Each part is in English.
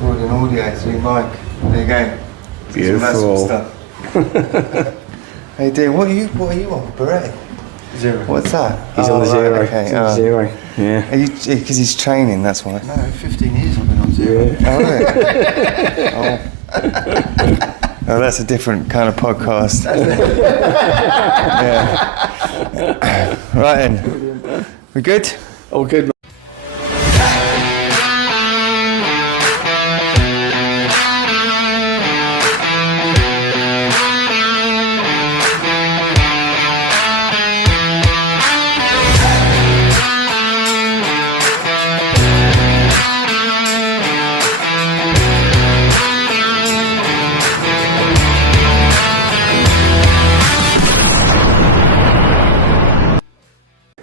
recording audio through mic. There you go. Beautiful. Stuff. How you doing? What are you on? Beret? 0. What's that? He's on the 0. Okay. He's on the 0. Yeah. Because he's training, that's why. No, 15 years I've been on 0. Yeah. Oh, that's a different kind of podcast. Yeah. Right then. We good? All good.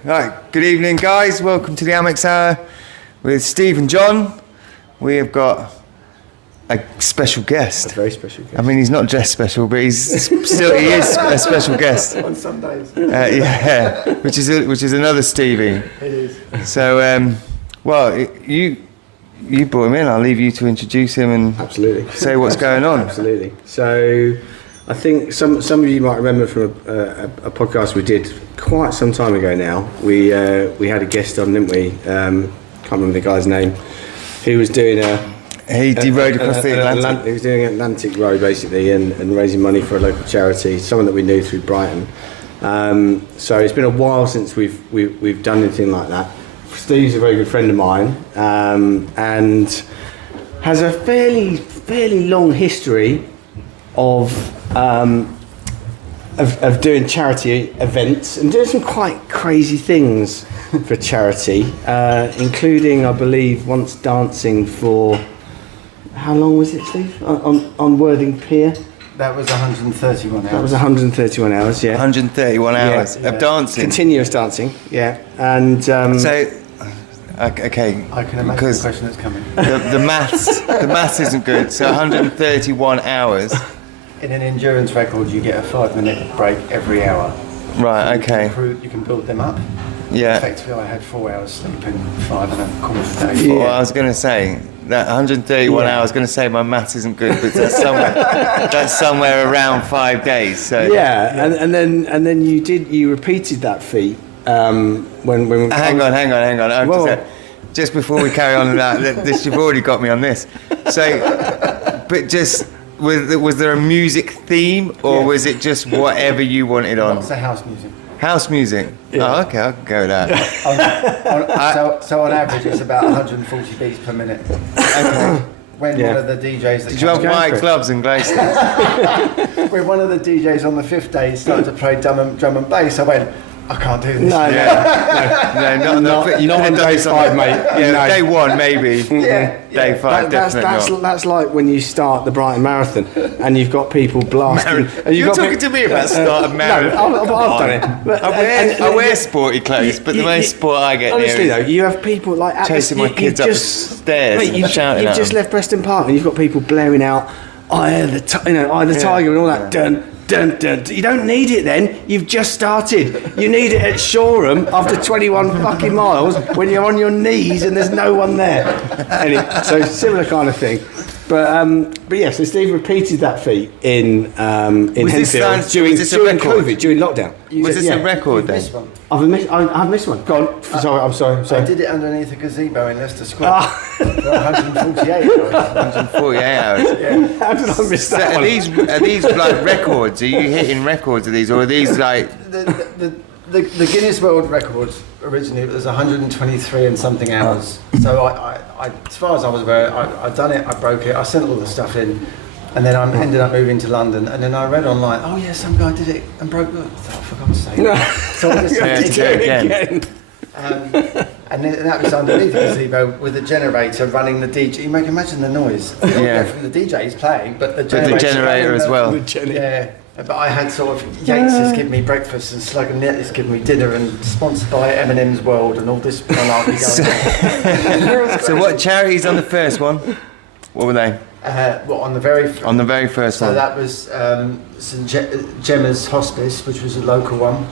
Right, good evening guys, welcome to the Amexhour with Steve and John. We have got a special guest. A very special guest. I mean, he's not just special, but he is a special guest. On Sundays. Yeah, which is another Stevie. It is. So, you brought him in, I'll leave you to introduce him and Absolutely. say what's going on. Absolutely. So, I think some of you might remember from a podcast we did quite some time ago now. We had a guest on, didn't we? Can't remember the guy's name. Who was doing He rode across the Atlantic. He was doing Atlantic Road basically and raising money for a local charity, someone that we knew through Brighton. So it's been a while since we've done anything like that. Steve's a very good friend of mine and has a fairly long history of doing charity events and doing some quite crazy things for charity, including, I believe, once dancing for, how long was it, Steve? On Worthing Pier? That was 131 hours. That was 131 hours, yeah. 131 hours of dancing. Continuous dancing, yeah. And okay. I can imagine the question that's coming. The maths isn't good. So 131 hours. In an endurance record, you get a 5-minute break every hour. Right. Okay. You can build them up. Yeah. Effectively, I had 4 hours sleep and 5.25 days. Well, I was going to say that 131 hours. Going to say my maths isn't good, but that's somewhere around 5 days. So yeah. And then you repeated that feat when Hang on. Just before we carry on with that, you've already got me on this. So, but just. Was there a music theme, or was it just whatever you wanted on? Lots of house music. House music? Yeah. Oh, okay, I can go with that. So on average, it's about 140 beats per minute. Okay. When one of the DJs... Did you have white gloves and glow sticks? When one of the DJs on the 5th day started to play drum and bass, I went, I can't do this. No, not on day 5, mate. Yeah, No. day 1 maybe. Day 5 definitely not. That's like when you start the Brighton Marathon and you've got people blasting. And You're talking to me about start of marathon. No, I've done it. But, I wear sporty clothes, but the most sport I get honestly near though, you have people like chasing my kids up the stairs mate, and shouting You've just left Preston Park and you've got people blaring out Eye the Tiger and all that. Dun, dun, dun. You don't need it then. You've just started. You need it at Shoreham after 21 fucking miles when you're on your knees and there's no one there. Anyway, so similar kind of thing. But yeah, so Steve repeated that feat in Henfield during COVID, during lockdown. Was this a record then? I've missed one. Go on. Sorry, I'm sorry. I did it underneath a gazebo in Leicester Square for 148 hours. 148 hours. Yeah. How did I miss that one? Are these like records? Are you hitting records of these, or are these like the Guinness World Records originally was 123 and something hours. So I as far as I was aware, I'd done it. I broke it. I sent all the stuff in, and then I ended up moving to London. And then I read online, oh yeah, some guy did it and broke it. I thought, for God's sake. So I just had to do it again. And then that was underneath the gazebo with a generator running the DJ. You can imagine the noise. Yeah. From the DJ's playing, but the generator as well. Yeah. But I had sort of Yates has given me breakfast and Slug and Net has given me dinner and sponsored by Eminem's World and all this malarkey going on. So what charities on the first one? What were they? On the very first one? So that was St Gemma's Hospice, which was a local one.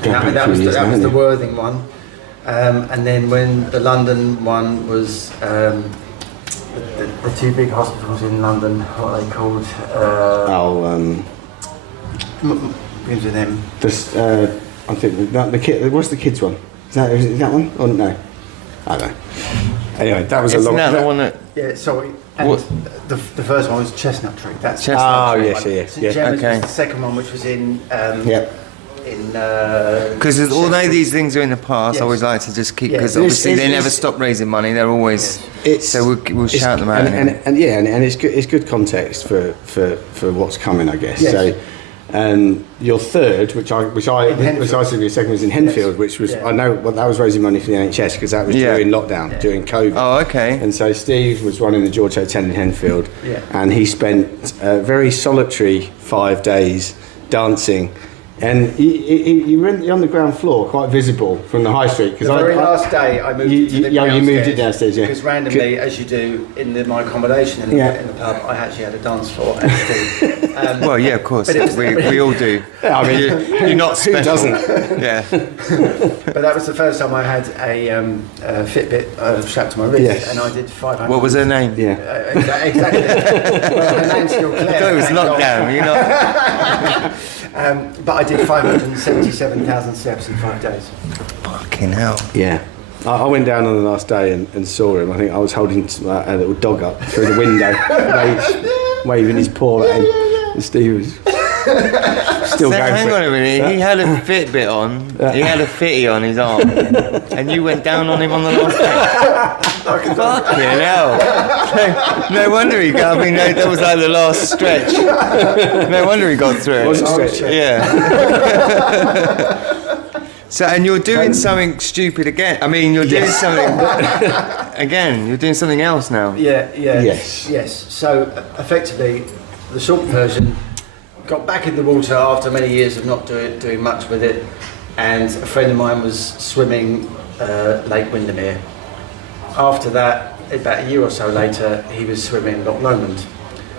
That was the Worthing one. And then when the London one was the two big hospitals in London, what are they called? Begins with M. This, I'm thinking the kid. What's the kids one? Is that one? Or no? I don't know. Anyway, that was Isn't a long. that the one that? Yeah, sorry. And What? the first one was Chestnut Tree. That's Chestnut Tree. one. yes. St. Gemma's Okay. was the second one, which was in. Yeah. Because although these things are in the past, Yes. I always like to just keep, Yeah. because It's- obviously they it's- never stop raising money. They're always so we'll it's- shout them out. and it's good. It's good context for what's coming, I guess. Yes. So, your third, which I said your second was in Henfield, which was Yeah. I know well, that was raising money for the NHS because that was Yeah. during lockdown, during COVID. Oh, okay. And so Steve was running the George Hotel in Henfield, Yeah. and he spent a very solitary 5 days dancing. And you're on the ground floor, quite visible from the high street. The very last day, I moved it to the you moved it downstairs, yeah. Because randomly, as you do in my accommodation in the pub, I actually had a dance floor. And Well, yeah, of course. But it was- We all do. Yeah, I mean, You're not who special. doesn't? Yeah. but that was the first time I had a Fitbit strapped to my wrist, Yes. and I did 500. What was her name? Yeah. Exactly. Well, her name's still Claire. I thought it was thank God. lockdown. You're not. But I did 577,000 steps in 5 days. Fucking hell. Yeah. I went down on the last day and saw him. I think I was holding a little dog up through the window, waving his paw at him. And Steve was still So, going hang for on it. a minute. He had a Fitbit on. He had a fitty on his arm, and you went down on him on the last day. Fucking hell! No wonder he got. I mean, that was like the last stretch. No wonder he got through it. It was a stretch. Yeah. So, and you're doing something stupid again. I mean, you're doing something again. You're doing something else now. Yeah. Yes. So effectively, the short version, got back in the water after many years of not doing much with it, and a friend of mine was swimming Lake Windermere. After that, about a year or so later, he was swimming Loch Lomond.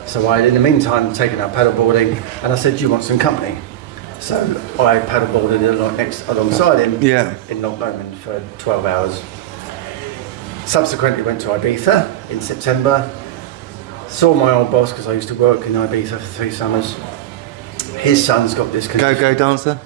So I had, in the meantime, taken up paddleboarding, and I said, "Do you want some company?" So I paddleboarded alongside him in Loch Lomond for 12 hours. Subsequently went to Ibiza in September. Saw my old boss because I used to work in Ibiza for 3 summers. His son's got this condition. Go dancer.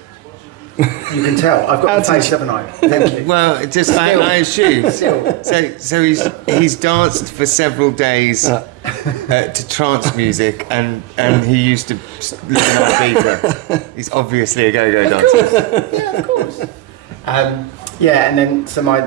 You can tell. I've got the face, haven't I? Thank you. Well, it just I assume. Still. So he's danced for several days to trance music, and he used to live in Ibiza. He's obviously a go-go dancer. Yeah, of course. Yeah, and then so my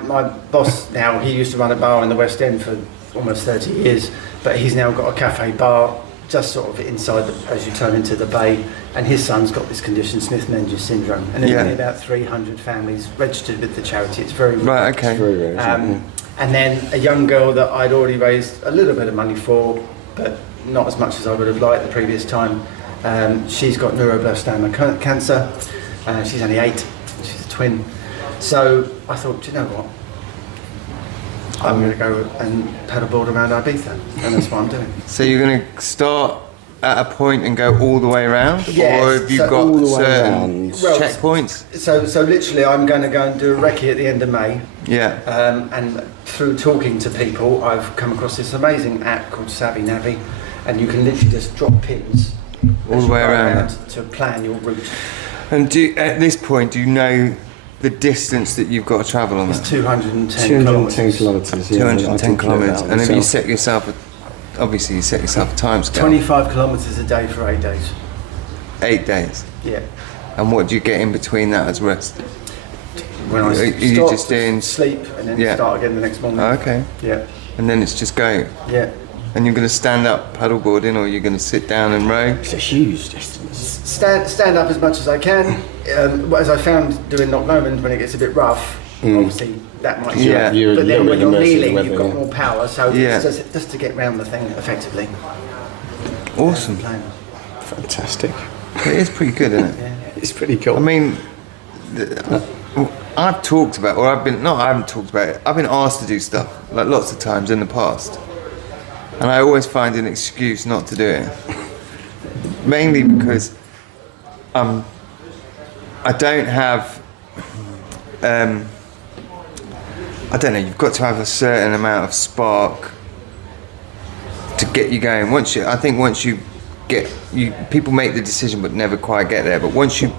boss now, he used to run a bar in the West End for almost 30 years, but he's now got a cafe bar just sort of inside as you turn into the bay, and his son's got this condition, Smith-Menger syndrome, and there's only about 300 families registered with the charity. It's very Right, okay. It's very rare, isn't it? And then a young girl that I'd already raised a little bit of money for, but not as much as I would have liked the previous time. She's got neuroblastoma cancer. She's only 8. She's a twin. So I thought, do you know what? I'm going to go and paddleboard around Ibiza, and that's what I'm doing. So you're going to start at a point and go all the way around, Yes, or have you so got all the way certain around. Well, checkpoints? So literally, I'm going to go and do a recce at the end of May. Yeah. And through talking to people, I've come across this amazing app called Savvy Navi, and you can literally just drop pins All as the you way go around. to plan your route. And at this point, do you know the distance that you've got to travel on It's that? 210 210 kilometres. kilometres. Yeah, 210 kilometres. And have you myself. set yourself obviously you set yourself a time scale? 25 kilometres a day for 8 days. 8 days. Yeah. And what do you get in between that as rest? When I Are you stop, just doing- sleep and then Yeah. start again the next morning. Oh, okay. Yeah. And then it's just go. Yeah. And you're going to stand up paddleboarding, or you're going to sit down and row? It's a huge distance. Stand up as much as I can. As I found doing Loch Lomond, when it gets a bit rough, obviously that might Yeah. You're but a then little when bit you're immersed in the kneeling, weather, you've got yeah. more power. So Yeah. it's just to get round the thing effectively. Awesome. Plan. Fantastic. It is pretty good, isn't it? It's pretty cool. I mean, I've talked about, or I haven't talked about it. I've been asked to do stuff, like lots of times in the past. And I always find an excuse not to do it. Mainly because I don't have, I don't know, you've got to have a certain amount of spark to get you going. Once you get people make the decision but never quite get there. But once you've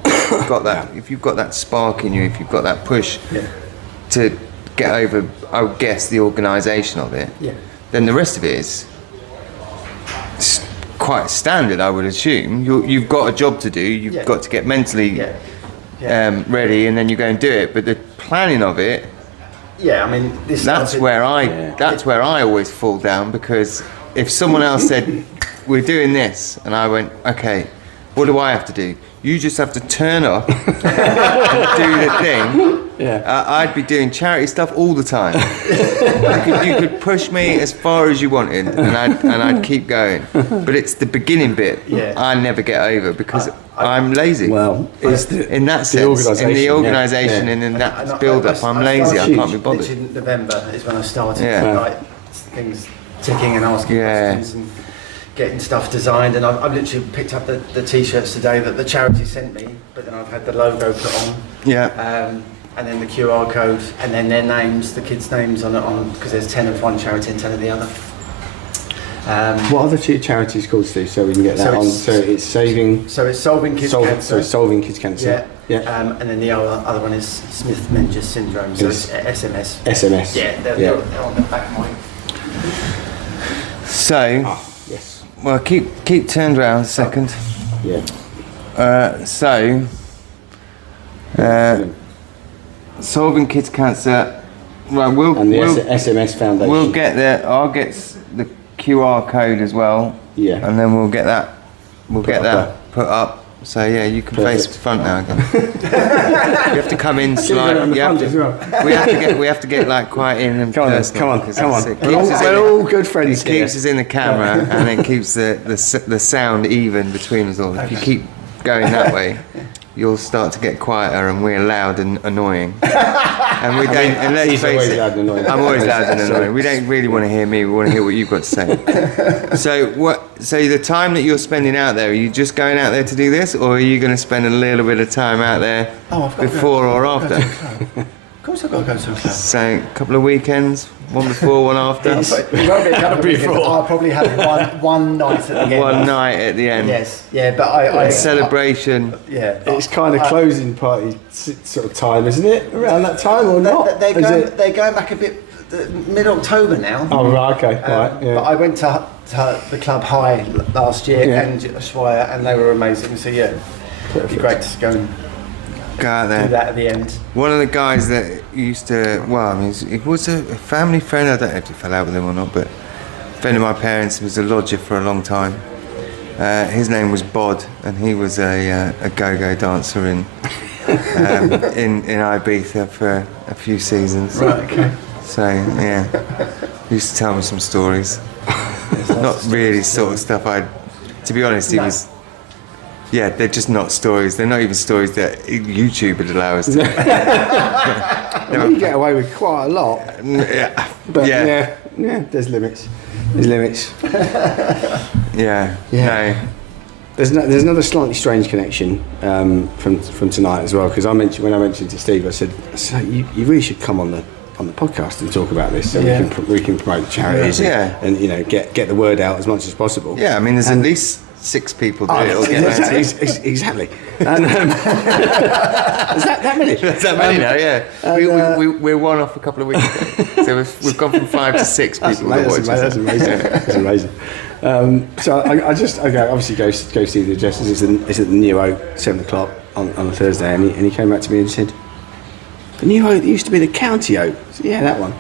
got that, if you've got that spark in you, if you've got that push to get over, I would guess, the organisation of it, then the rest of it is quite standard, I would assume. You've got a job to do. You've got to get mentally ready, and then you go and do it. But the planning of it, I mean, that's where I always fall down, because if someone else said, we're doing this, and I went, okay, what do I have to do? You just have to turn up and do the thing. I'd be doing charity stuff all the time. You could push me as far as you wanted, and I'd keep going. But it's the beginning bit I never get over, because I'm lazy. Well, in that sense, in the organisation and in that build-up, I'm lazy. I can't be bothered. Literally November is when I started, like, things ticking and asking questions and getting stuff designed, and I've literally picked up the t-shirts today that the charity sent me, but then I've had the logo put on, and then the QR code, and then their names, the kids' names on it, because there's 10 of one charity and 10 of the other. What are the two charities called, Steve, so we can get that on? So it's Solving Kids Cancer. So Solving Kids Cancer. And then the other one is Smith-Menger syndrome, so it's SMS. SMS. They're on the back of mine. So, well, keep turned around a second. Solving Kids Cancer. Right, we'll SMS Foundation. We'll get there. I'll get the QR code as well. And then we'll get that. Put up. So you can face the front now again. You have to come in slightly. We have to get like quite in and come on. We're all good friends. It keeps us in the camera, and it keeps the sound even between us all. If you keep going that way, you'll start to get quieter, and we're loud and annoying. And we don't. And let's face it, I'm always loud and annoying. We don't really want to hear me. We want to hear what you've got to say. So the time that you're spending out there, are you just going out there to do this, or are you going to spend a little bit of time out there before or after? Of course I've got to go to a club. So a couple of weekends, one before, one after. It won't be a couple of weekends. I'll probably have one night at the end. One night at the end. Yes, but I celebration. It's kind of closing party sort of time, isn't it? Around that time or not? They're going back a bit mid-October now. Oh right, okay, right. But I went to the Club High last year and Ushuaia, and they were amazing. So it'd be great to go and go out there. Do that at the end. One of the guys that used to, he was a family friend. I don't know if he fell out with him or not, but a friend of my parents was a lodger for a long time. His name was Bod, and he was a go-go dancer in Ibiza for a few seasons. Right. Okay. So he used to tell me some stories. Not really sort of stuff to be honest, he was. Yeah, they're just not stories. They're not even stories that YouTube would allow us to. You get away with quite a lot. But there's limits. No. There's another slightly strange connection from tonight as well, because when I mentioned to Steve, I said you really should come on the podcast and talk about this, so we can promote charities and get the word out as much as possible. Yeah, I mean there's at least 6 people do it. Exactly. And, is that many? That's that many now, yeah. We're one off a couple of weeks ago. So we've gone from 5 to 6 people. That's amazing. That's amazing. So I just obviously go see the Jesters. It's at the New Oak, 7 o'clock on a Thursday, and he came back to me and said, "The New Oak that used to be the County Oak." I said, "Yeah, that one."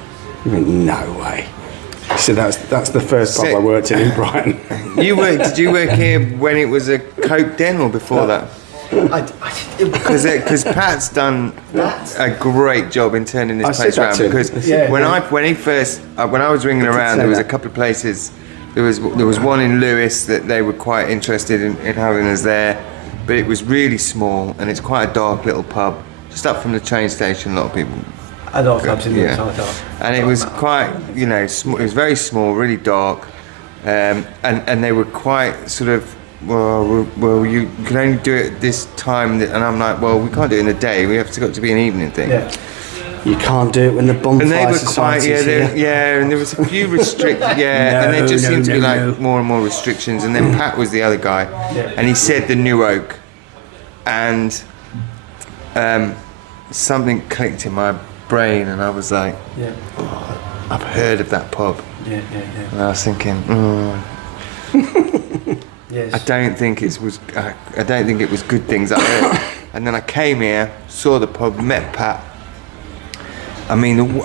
He went, "No way." So that's the first pub I worked in Brighton. Did you work here when it was a Coke den or before that? Because Pat's done a great job in turning this place around. Because when I was ringing around, there was a couple of places. There was one in Lewis that they were quite interested in having us there, but it was really small, and it's quite a dark little pub just up from the train station. A lot of people. A lot of clubs in the and it was quite, it was very small, really dark, and they were quite sort of, well, you can only do it at this time, and I'm like, well, we can't do it in a day. We have got to be an evening thing. You can't do it when the And they bonfire were quite, society's here. and there was a few restrictions, and there just seemed to be like more and more restrictions. And then Pat was the other guy, and he said the New Oak, and something clicked in my brain, and I was like, I've heard of that pub. And I was thinking, Yes. I don't think it was good things I heard. And then I came here, saw the pub, met Pat. I mean,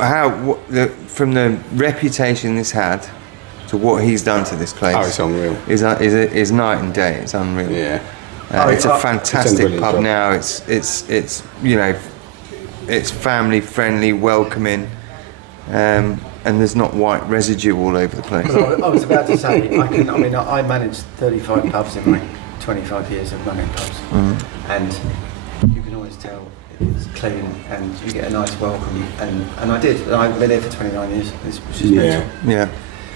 from the reputation this had to what he's done to this place. Oh, it's unreal. Is night and day. It's unreal. Yeah. It's a fantastic it's pub job. now. It's you know, it's family friendly, welcoming, and there's not white residue all over the place. I was about to say, I managed 35 pubs in my 25 years of running pubs, and you can always tell it's clean and you get a nice welcome. And I did. I've been here for 29 years, which is mental. Yeah.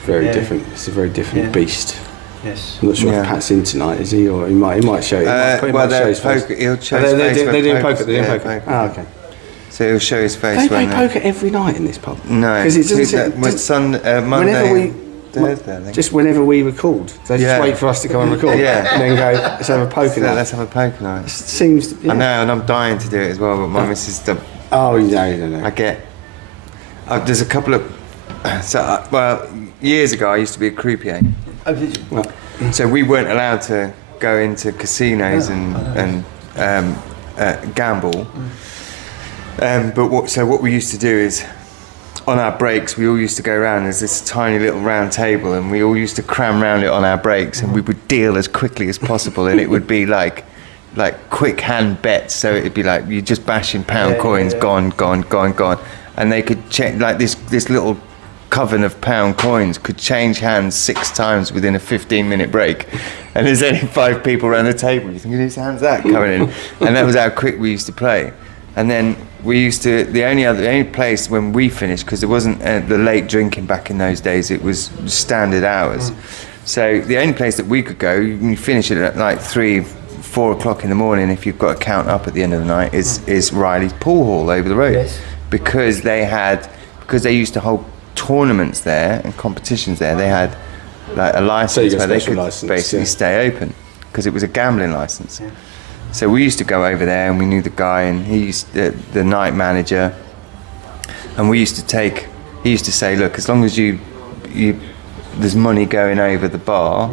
Very different. It's a very different beast. Yes. I'm not sure if Pat's in tonight, is he? Or he might show it. He'll show his face. They're doing poker. They're doing Yeah, poker. Oh, okay. So he'll show his face They when play poker every night in this pub. No, because it doesn't. Monday, Thursday, I think. Just whenever we record, they just wait for us to come and record, and then go, let's have a poker night. Let's have a poker night. Seems. I know, and I'm dying to do it as well, but my missus. Oh, no. I get. There's a couple of. Years ago, I used to be a croupier. Oh, did you? Well, So we weren't allowed to go into casinos and gamble. But what we used to do is, on our breaks, we all used to go around. There's this tiny little round table, and we all used to cram round it on our breaks, and we would deal as quickly as possible, and it would be like quick hand bets. So it'd be like you're just bashing pound coins, gone, and they could check like this little coven of pound coins could change hands 6 times within a 15-minute break, and there's only 5 people around the table. You think, whose hand's that coming in? And that was how quick we used to play. And then we used to, the only place when we finished, because it wasn't the late drinking back in those days, it was standard hours. So the only place that we could go, you finish it at like 3-4 o'clock in the morning if you've got to count up at the end of the night, is Riley's Pool Hall over the road. Yes. Because they used to hold tournaments there and competitions there. They had like a license where they could basically stay open, because it was a gambling license. Yeah. So we used to go over there, and we knew the guy, and he used the night manager, and he used to say, look, as long as you there's money going over the bar.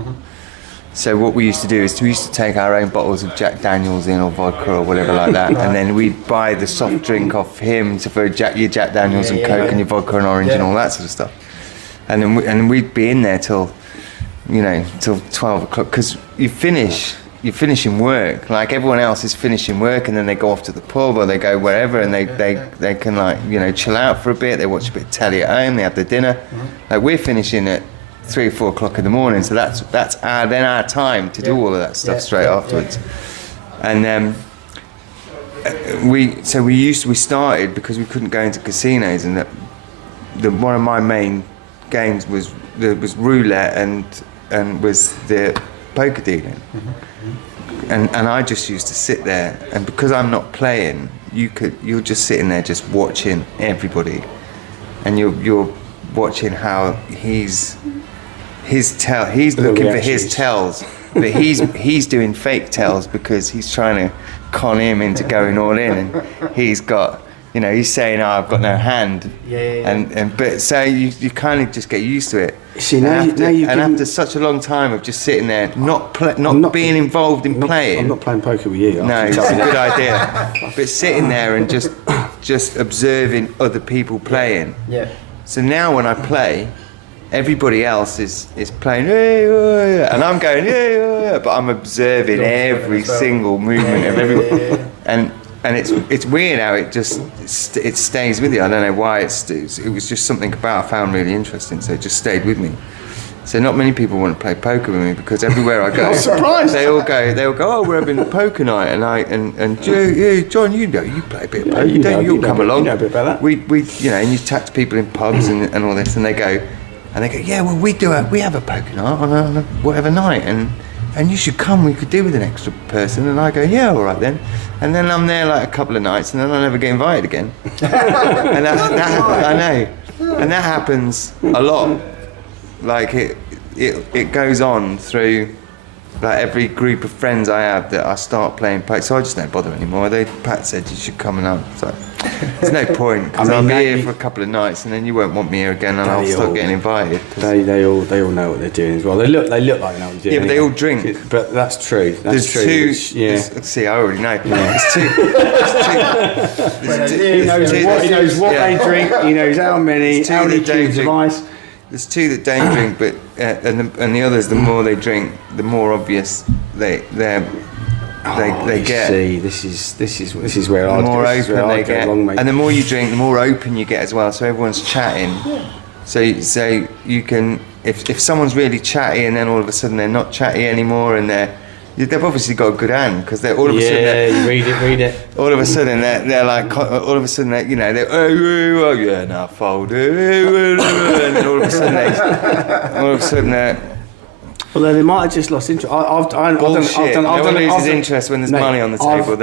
So what we used to do is we used to take our own bottles of Jack Daniels in, or vodka or whatever like that, and then we'd buy the soft drink off him for your Jack Daniels and Coke and your vodka and orange and all that sort of stuff. And then we'd be in there till 12 o'clock, because you're finishing work, like everyone else is finishing work, and then they go off to the pub or they go wherever, and they can chill out for a bit, they watch a bit of telly at home, they have their dinner. Like we're finishing at 3 or 4 o'clock in the morning, so that's our time to do all of that stuff straight afterwards. And we started, because we couldn't go into casinos, and one of my main games was roulette and was the poker dealing. And I just used to sit there, and because I'm not playing, you're just sitting there just watching everybody, and you're watching how he's looking for his tells, but he's doing fake tells because he's trying to con him into going all in, and he's got, he's saying, I've got no hand. But so you kind of just get used to it. See, after such a long time of just sitting there, not being involved in playing. I'm not playing poker with you. No, it's a good idea. But sitting there and just observing other people playing. Yeah. So now when I play, everybody else is playing, and I'm going, but I'm observing every single movement of everyone. And it's weird how it stays with you. I don't know why it was just something about I found really interesting, so it just stayed with me. So not many people want to play poker with me, because everywhere I go, I'm surprised. They all go, oh, we're having poker night, and John, you play a bit of poker, you'll come along. You know a bit about that. We and you chat to people in pubs and all this, and they go, yeah, well we have a poker night on a whatever night, and and you should come, we could do with an extra person. And I go, yeah, all right then. And then I'm there like a couple of nights, and then I never get invited again. And I know. And that happens a lot. Like it goes on through like every group of friends I have that I start playing poker. So I just don't bother anymore. Pat said you should come, and I'm like, there's no point, because I'll be here for a couple of nights and then you won't want me here again, and I'll start getting invited. They all know what they're doing as well. They look like they know what they're doing. Yeah, but they all drink. But that's true. That's true. See, I already know. Yeah. He knows what they drink. He knows how many cubes of ice. There's two that don't drink, but and the others, the more they drink, the more obvious they get. See, this is where the more open they get, wrong, and the more you drink, the more open you get as well. So everyone's chatting. Yeah. So you can, if someone's really chatty, and then all of a sudden they're not chatty anymore, and they've obviously got a good hand, because they're all of a sudden. Yeah, you read it. All of a sudden they're like, all of a sudden they're oh yeah, now fold, and then all of a sudden they're. Although they might have just lost interest. I've done interest when there's money on the table.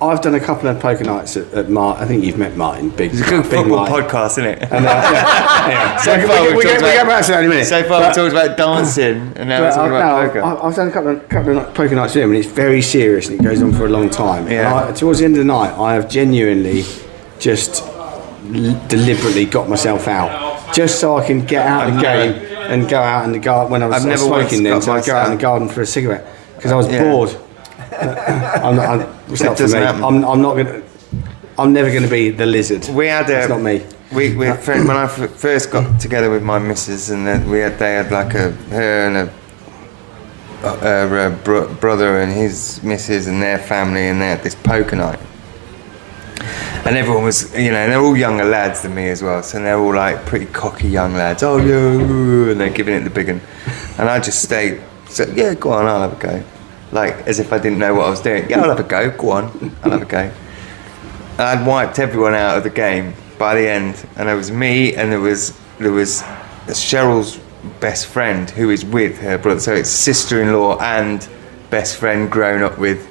I've done a couple of poker nights at Martin. I think you've met Martin. It's a good football podcast, isn't it? And, yeah. So we'll get back to that in a minute. So far we've talked about dancing, and now we're talking about poker. I've done a couple of poker nights with him, and it's very serious, and it goes on for a long time. Yeah. And towards the end of the night, I have genuinely just deliberately got myself out, just so I can get out of the game and go out in the garden. When I was smoking then, so I'd go out in the garden for a cigarette, because I was bored. It's not for me. I'm never going to be the lizard. It's not me. When I first got together with my missus, and then they had like her and her brother and his missus and their family, and they had this poker night. And everyone was, they're all younger lads than me as well, so they're all like pretty cocky young lads. Oh yeah, and they're giving it the big one. And I just said, yeah, go on, I'll have a go. Like, as if I didn't know what I was doing. Yeah, I'll have a go, go on, I'll have a go. And I'd wiped everyone out of the game by the end, and it was me, and there was Cheryl's best friend, who is with her brother, so it's sister-in-law and best friend grown up with,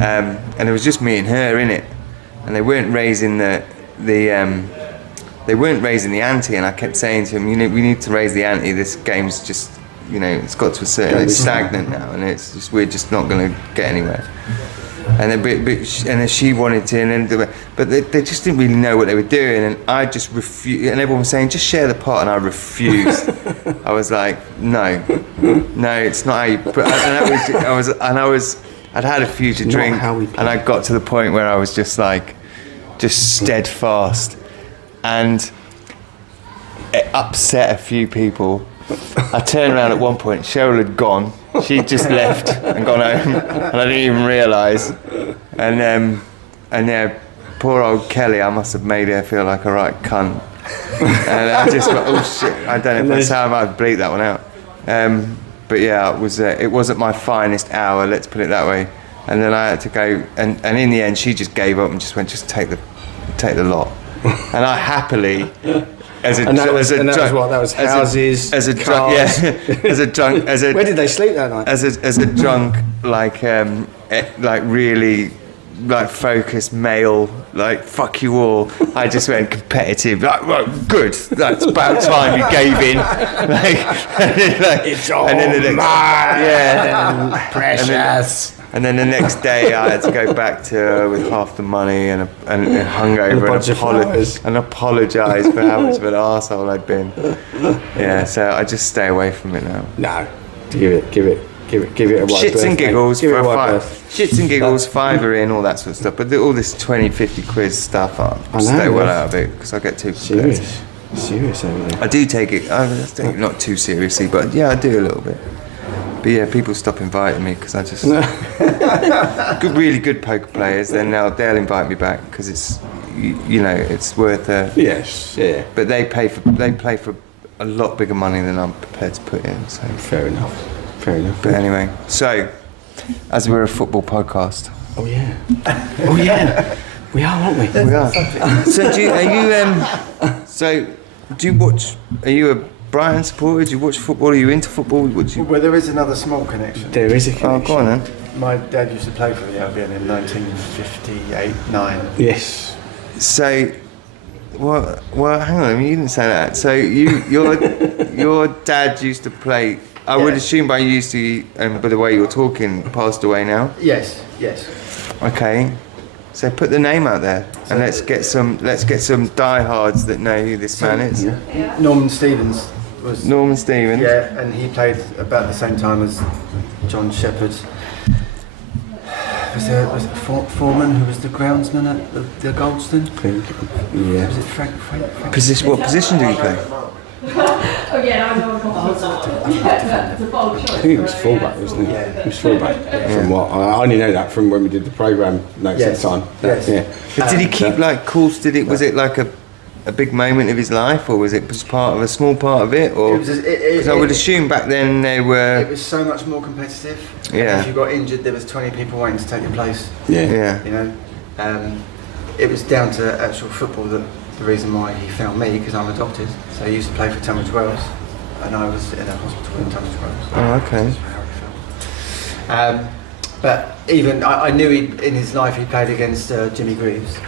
and it was just me and her in it. And they weren't raising the ante, and I kept saying to him, we need to raise the ante. This game's just, it's got to a certain, it's stagnant now, and we're just not going to get anywhere. And then she wanted to, but they just didn't really know what they were doing, and I just refused. And everyone was saying, just share the pot, and I refused. I was like, no, it's not how you. I'd had a few to drink, and I got to the point where I was just steadfast, and it upset a few people. I turned around at one point, Cheryl had gone, she'd just left and gone home, and I didn't even realise. And yeah, poor old Kelly, I must have made her feel like a right cunt. And I just went, oh shit, I don't know if that's how I might bleep that one out. But yeah, it wasn't my finest hour, let's put it that way. And then I had to go, and in the end she just gave up and just went, just take the lot. And I happily, as a drunk, where did they sleep that night? As a drunk, like really, like focused male, like fuck you all. I just went competitive. Like, well, good. That's about time you gave in. It's all mine. Precious. And then the next day I had to go back to her with half the money and hungover and apologise for how much of an arsehole I'd been. Yeah, so I just stay away from it now. No, give it a white Shits and giggles for a Shits and giggles, fiver in, all that sort of stuff. But all this 20, 50 quid stuff, I stay well out of it, because I get too serious over there. I do take it, not too seriously, but yeah, I do a little bit. But yeah, people stop inviting me because I just really good poker players. Then they'll invite me back because it's it's worth yes, yeah. But they play for a lot bigger money than I'm prepared to put in. So fair enough. But anyway, so as we're a football podcast. Oh yeah. Oh yeah. We are, aren't we? We are. So do you watch? Are you a Brighton supporter? Do you watch football? Are you into football? Well, there is another small connection. There is a connection. Oh, go on then. My dad used to play for the Albion in 1958-9. Yes. So, well, hang on. I mean, you didn't say that. So your dad used to play. I would assume by used to, and by the way you're talking, passed away now. Yes. Okay. So put the name out there, and let's get some diehards that know who this man is. Norman Stevens was. Norman Stevens. Yeah, and he played about the same time as John Shepherd. Was it Foreman who was the groundsman at the Goldston? Yeah. Was it Frank? What position did he play? Oh yeah, I know. It's a bold shot. I think it was fullback, wasn't it? Yeah. It was fullback. From what I only know that from when we did the programme notes at the time. Yes. Yeah. But did he keep like course? Was it like a big moment of his life, or was it just part of a small part of it? Or because I would assume back then they were. It was so much more competitive. Yeah. If you got injured, there was 20 people waiting to take your place. Yeah. You know, it was down to actual football that the reason why he found me, because I'm adopted. So he used to play for Tunbridge Wells, and I was in a hospital in Tunbridge Wells. Oh, okay. That's how he felt. But even I knew in his life he played against Jimmy Greaves.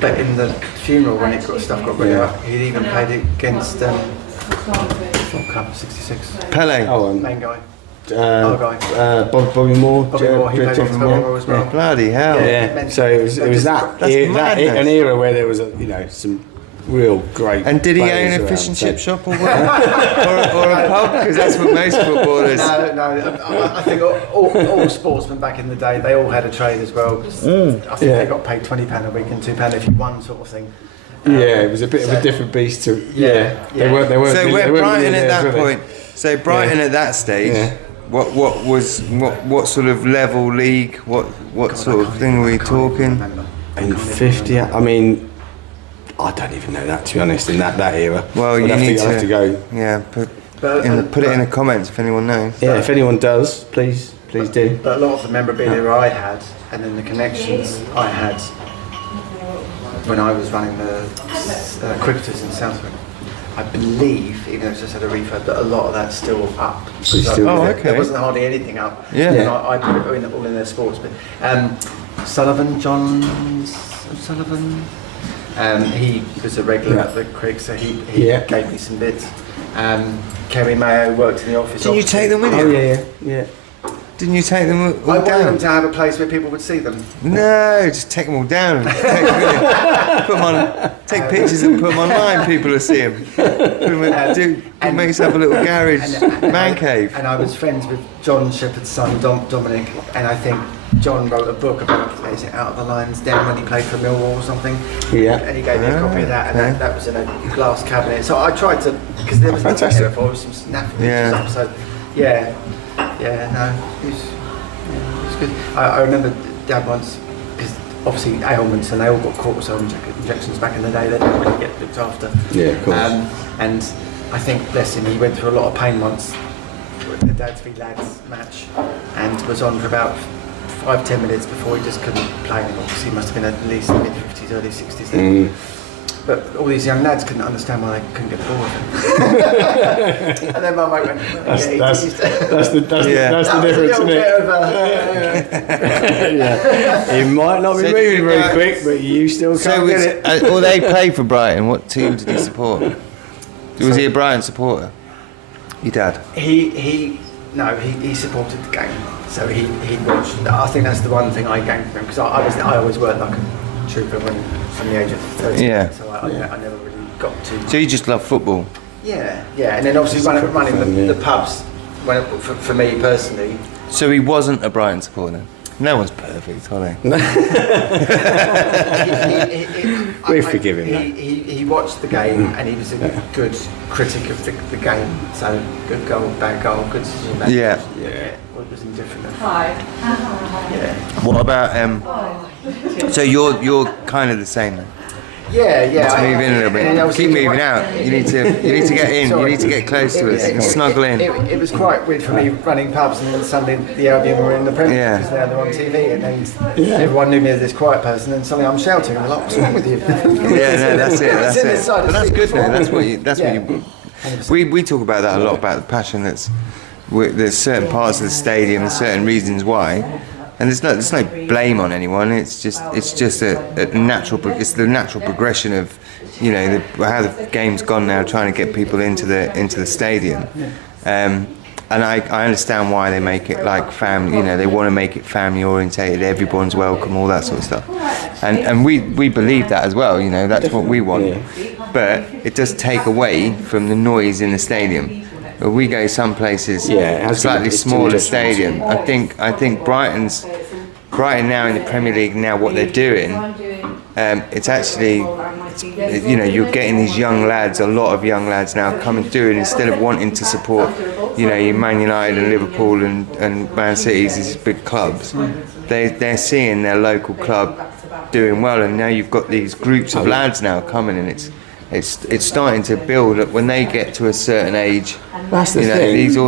But in the funeral, when stuff got brought up, he'd even played against World Cup '66. Pele. Oh, Main guy. Bobby Moore. Bobby Moore. He played against Bobby Moore as well. Bloody hell. Yeah. So it was that an era where there was some real great. And did he players own a around, fish and so- chip shop or what? or a pub? Because that's what most footballers. No. I think all sportsmen back in the day, they all had a trade as well. I think they got paid £20 a week and £2 if you won, sort of thing. Yeah, it was a bit of a different beast to. Yeah. They weren't. So they we're weren't Brighton at millionaires, that were they? point. So Brighton at that stage. Yeah. What sort of level league? What sort of thing were we talking? In 50, I mean, I don't even know that, to be honest, in that era. Well, I'd you need have to go. Yeah, put it in the comments if anyone knows. Yeah, if anyone does, please do. But a lot of the memorabilia I had, and then the connections I had when I was running the cricketers in Southwick, I believe, even though it's just had a refurb, that a lot of that's still up. There wasn't hardly anything up. Yeah. And I put it all in their sports. But John Sullivan, he was a regular at the crick, so he gave me some bits. Kerry Mayo worked in the office. Didn't you take them with you? Oh yeah. Didn't you take them all I wanted down? them to have a place where people would see them. No, just take them all down. And put them on. Take pictures and put them online. People will see them. Make yourself a little garage man cave. And I was friends with John Shepherd's son, Dominic, and I think John wrote a book about, is it Out of the Lines Down, when he played for Millwall or something. Yeah. And he gave me a copy of that, and that was in a glass cabinet. So I tried to, because there was nothing there before, some snappy pictures up. So it was good. I remember Dad once, because obviously ailments, and they all got cortisone injections back in the day. They didn't really get looked after. Yeah, of course. And I think, bless him, he went through a lot of pain once with the Dads v Lads match, and was on for about 5-10 minutes before he just couldn't play anymore, because he must have been at least mid-50s, early 60s then. But all these young lads couldn't understand why they couldn't get the ball with him. And then my mate went, That's the difference, isn't it? He might not be moving very quick, but you still can't get it. Well, they played for Brighton. What team did he support? Was he a Brighton supporter? Your dad? He supported the game. So he watched. I think that's the one thing I gained from him, because I always worked like a trooper from the age of 13. Yeah. So I never really got to. So you just love football? Yeah, and then obviously running the pubs. For me personally. So he wasn't a Brighton supporter then? No one's perfect, are they? We forgive him. He watched the game, and he was a good critic of the game. So good goal, bad goal, good decision, bad decision. Yeah. What was indifferent? 5. Yeah. What about so you're kind of the same then? Yeah. Let's move in a little bit. Keep moving out. You need to get in. You need to get close to us and snuggle in. It was quite weird for me running pubs, and then suddenly the Albion were in the Premier because they're on TV, and then everyone knew me as this quiet person, and suddenly I'm shouting. I'm like, what's wrong with you? Yeah, no, that's it. But that's good though. That's what you. We talk about that a lot, about the passion there's certain parts of the stadium and certain reasons why, and there's no blame on anyone. It's just a natural. It's the natural progression of, you know, how the game's gone now, trying to get people into the stadium. And I understand why they make it like family. You know, they want to make it family orientated. Everyone's welcome, all that sort of stuff. And we believe that as well. You know, that's what we want. Yeah. But it does take away from the noise in the stadium. We go some places, slightly smaller stadium. I think Brighton now in the Premier League now, what they're doing, it's actually, you know, you're getting these young lads, a lot of young lads now coming through, and instead of wanting to support, you know, your Man United and Liverpool and Man City's, these big clubs, they're seeing their local club doing well, and now you've got these groups of lads now coming, and it's starting to build up when they get to a certain age. That's the you know,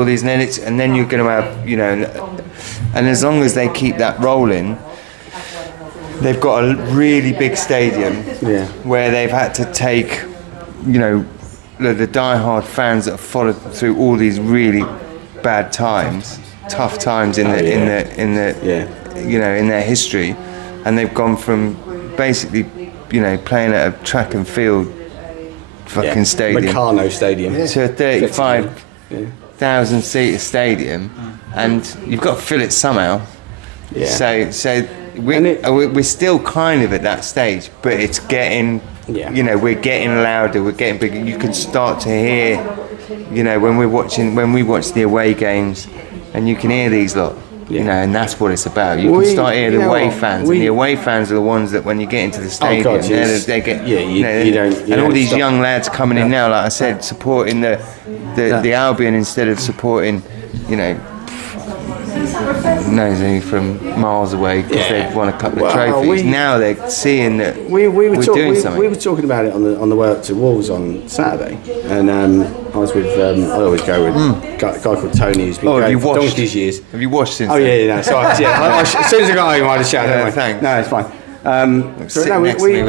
thing. and then you're going to have, you know, and as long as they keep that rolling, they've got a really big stadium where they've had to take, you know, the die-hard fans that have followed through all these really bad times, tough times in the you know, in their history, and they've gone from basically, you know, playing at a track and field fucking stadium, Meccano Stadium, to a 35,000 seater stadium, and you've got to fill it somehow. So we're still kind of at that stage, but it's getting, you know, we're getting louder, we're getting bigger. You can start to hear, you know, when we watch the away games, and you can hear these lot. You know, and that's what it's about. You can start hearing the away fans, and the away fans are the ones that, when you get into the stadium, they get, and all these young lads coming in now, like I said, supporting the Albion instead of supporting, you know, from miles away because they've won a couple of trophies. Now they're seeing that we're doing something. We were talking about it on the way up to Wolves on Saturday, and I was with I always go with a guy called Tony who's been going for donkey's years. Have you washed since? Oh yeah, no, sorry. As soon as I got home, I had a shower. Thanks. No, it's fine. We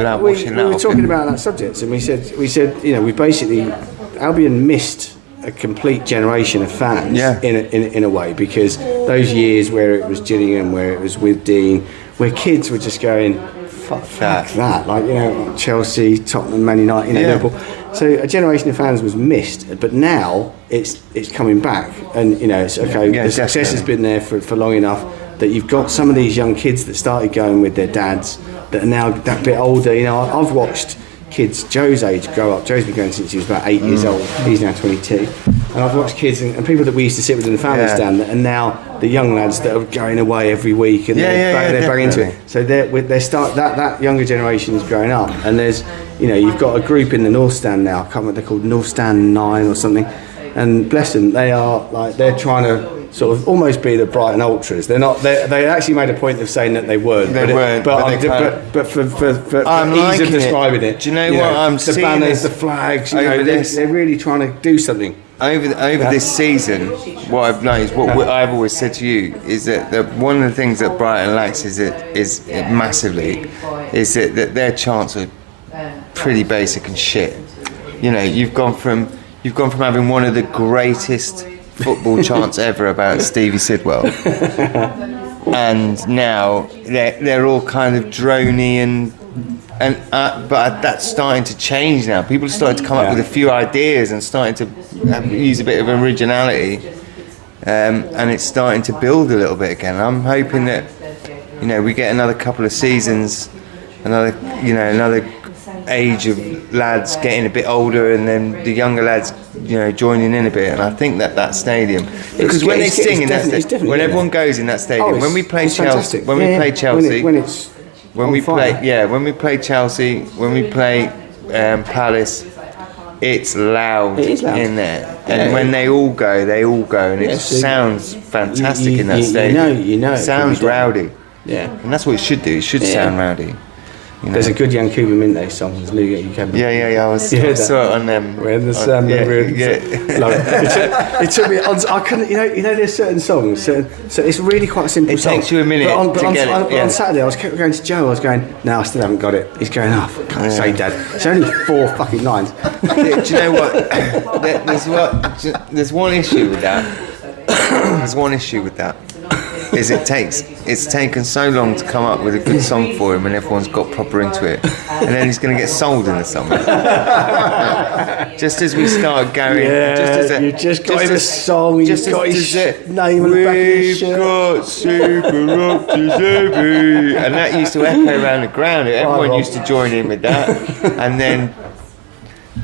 were talking about that subject, and we said, you know, we basically, Albion missed a complete generation of fans in a way, because those years where it was Gillingham, where it was with Dean, where kids were just going, fuck that, like, you know, Chelsea, Tottenham, Man United, you know, Liverpool. So a generation of fans was missed, but now it's coming back, and, you know, it's okay. The success has been there for long enough that you've got some of these young kids that started going with their dads that are now that bit older. You know, I've watched kids Joe's age grow up. Joe's been going since he was about 8 years old. He's now 22. And I've watched kids and people that we used to sit with in the family stand, and now the young lads that are going away every week, and they're back into it. So that younger generation is growing up, and there's, you know, you've got a group in the North Stand now. I can't remember, they're called North Stand 9 or something. And bless them, they're trying to sort of almost be the Brighton Ultras. They're not. They actually made a point of saying that they weren't. But for ease of describing it, do you know what I'm seeing? The banners, the flags. You know, they're really trying to do something. Over this season, what I've noticed, what I've always said to you, is that one of the things that Brighton lacks is massively is that their chants are pretty basic and shit. You know, you've gone from having one of the greatest football chants ever about Stevie Sidwell, and now they're all kind of drony but that's starting to change now. People are starting to come up with a few ideas and starting to use a bit of originality, and it's starting to build a little bit again. I'm hoping that, you know, we get another couple of seasons, another age of lads getting a bit older, and then the younger lads, you know, joining in a bit. And I think that stadium, because when they sing in that stadium, when everyone goes in that stadium, when we play Chelsea, when we play Chelsea, when we play Palace, it's loud, in there. And when they all go, and it sounds fantastic in that stadium. You know, it sounds rowdy. Yeah, and that's what it should do. It should sound rowdy. You know. There's a good Yankuba Minte song. There's Lou you can. Yeah. I You heard saw it on them. We're in the sun. It took me. I couldn't. You know. There's certain songs. So it's really quite a simple. It takes you a minute to get it. On Saturday, I was kept going to Joe. I was going. No, I still haven't got it. He's going. Oh, for God's sake, Dad. It's only 4 fucking lines. Do you know what? There's one issue with that. There's one issue with that. Is it's taken so long to come up with a good song for him, and everyone's got proper into it, and then he's going to get sold in the summer. Just as we start going, you just got him a song. You just got his name on the back of his shirt. We've got Super Up to Zebby, and that used to echo around the ground. Everyone used to join in with that, and then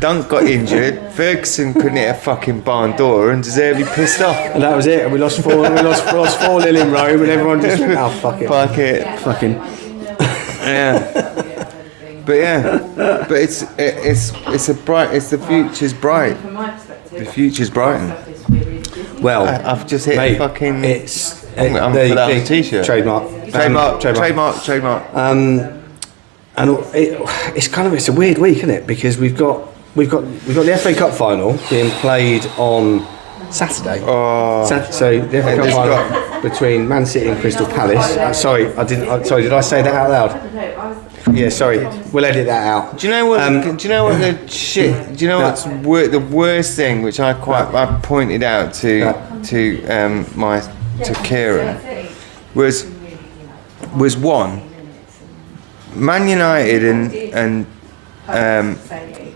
Dunk got injured, Ferguson couldn't hit a fucking barn door, and De Zerbi pissed off. And that was it. And we lost 4-0 in Rome, and everyone just went, oh, fuck it. Fuck it. Fucking. Yeah. But it's the future's bright. The future's brighten. Well, I've just hit a fucking. I'm there put that on you a t-shirt. Trademark. And it's a weird week, isn't it? Because we've got the FA Cup final being played on Saturday. Oh. So the FA Cup final between Man City and Crystal Palace. Sorry, did I say that out loud? Yeah, sorry. We'll edit that out. Do you know what? Do you know what the shit? Do you know what's the worst thing, which I pointed out to Kieran, was one. Man United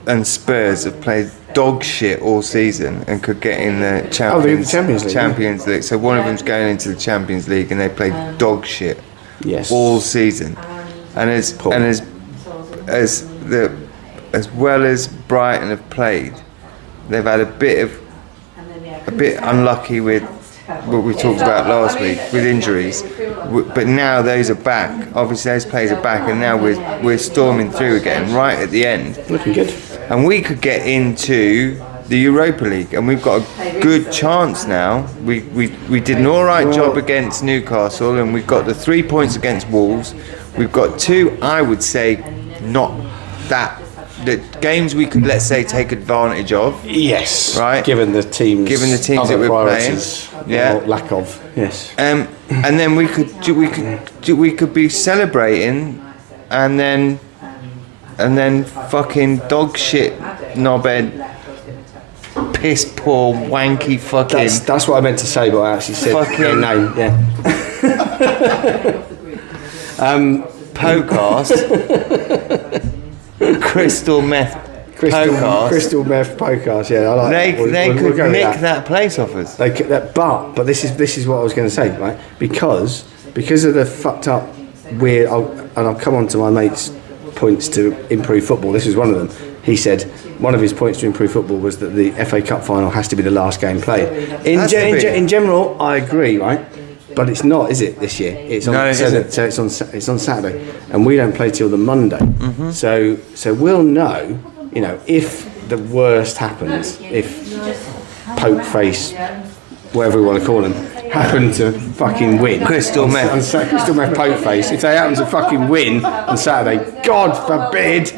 and Spurs have played dog shit all season and could get in the Champions League. So one of them's going into the Champions League, and they played dog shit all season. And as well as Brighton have played, they've had a bit unlucky with what we talked about last week with injuries, but now those are back. Obviously those players are back, and now we're storming through again right at the end, looking good, and we could get into the Europa League, and we've got a good chance now. We did an alright job against Newcastle, and we've got the 3 points against Wolves. We've got 2, I would say, not that the games we could, let's say, take advantage of. Yes. Right. Given the teams that we're playing. Yeah. Or lack of. Yes. And then we could be celebrating, and then fucking dog shit, knobhead, piss poor, wanky fucking. That's what I meant to say, but I actually said their name. Yeah. Podcast. Crystal meth podcast. Yeah, I like they could nick that place off us. But this is what I was going to say, right? Because of the fucked up weird, and I'll come on to my mate's points to improve football. This is one of them. He said one of his points to improve football was that the FA Cup final has to be the last game played. In general, I agree, right? But it's not, is it, this year? It's on, it's on Saturday, and we don't play till the Monday. Mm-hmm. So we'll know, if the worst happens, if Pope Face, whatever we want to call them, happen to fucking win. Crystal Meth Pope Face. If they happen to fucking win on Saturday, God forbid,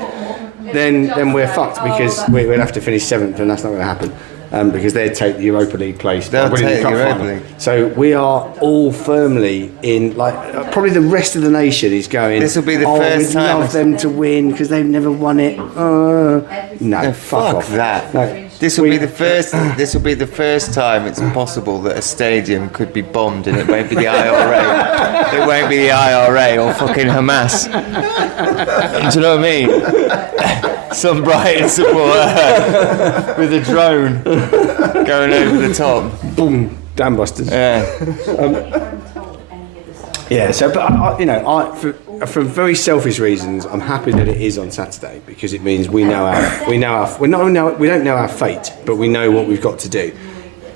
then we're fucked, because we'll have to finish 7th, and that's not going to happen. Because they'd take the Europa League place. They'll take the Europa League. So we are all firmly in, probably the rest of the nation is going, this will be the first time. We'd love them to win because they've never won it. No, fuck off. That. No. This will be the first time it's possible that a stadium could be bombed, and it won't be the IRA. It won't be the IRA or fucking Hamas. Do you know what I mean? Some Brighton supporter with a drone going over the top. Boom, dam busters. Yeah. So but for very selfish reasons, I'm happy that it is on Saturday, because it means we don't know our fate, but we know what we've got to do.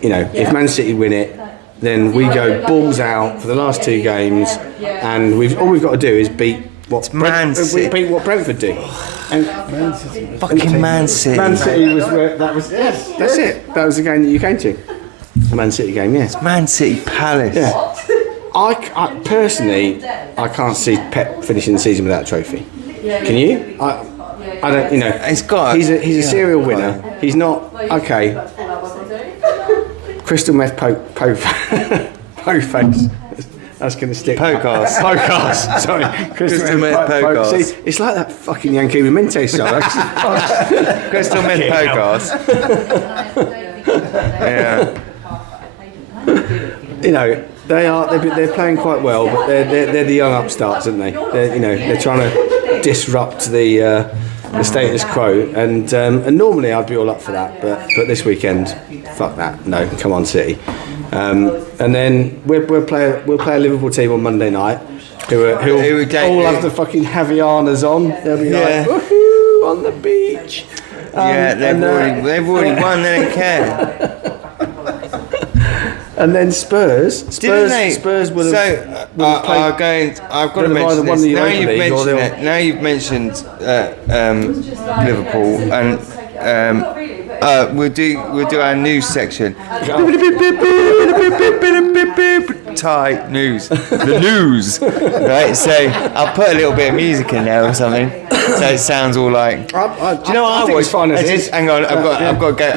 If Man City win it, then we go balls out for the last 2 games, and all we've got to do is beat what Brentford do. And Man City. Man City was where that was. Yes, that's it. That was the game that you came to. The Man City game, yes. Man City Palace. Yeah. I personally, I can't see Pep finishing the season without a trophy. Can you? I don't. You know, It's got. he's a serial winner. He's not okay. Crystal meth po face. That's going to stick. Podcast. Podcast. Sorry, Crystal meth podcast. See, it's like that fucking Yankee Mente song. Crystal meth podcast. Yeah. You know, they're playing quite well, but they're the young upstarts, aren't they? They're trying to disrupt the status quo, and normally I'd be all up for that, but this weekend, fuck that. No, come on, City. And then we'll play a Liverpool team on Monday night, who all have the fucking Javianas on. They'll be like, woohoo, on the beach. They've already won. They don't care. And then Spurs will have are going. I've got to mention this. Now you've mentioned Liverpool, and we'll do our news section. Thai news, the news, right? So I'll put a little bit of music in there or something, so it sounds all like. Do you know what I watched? Hang on, I've got to go.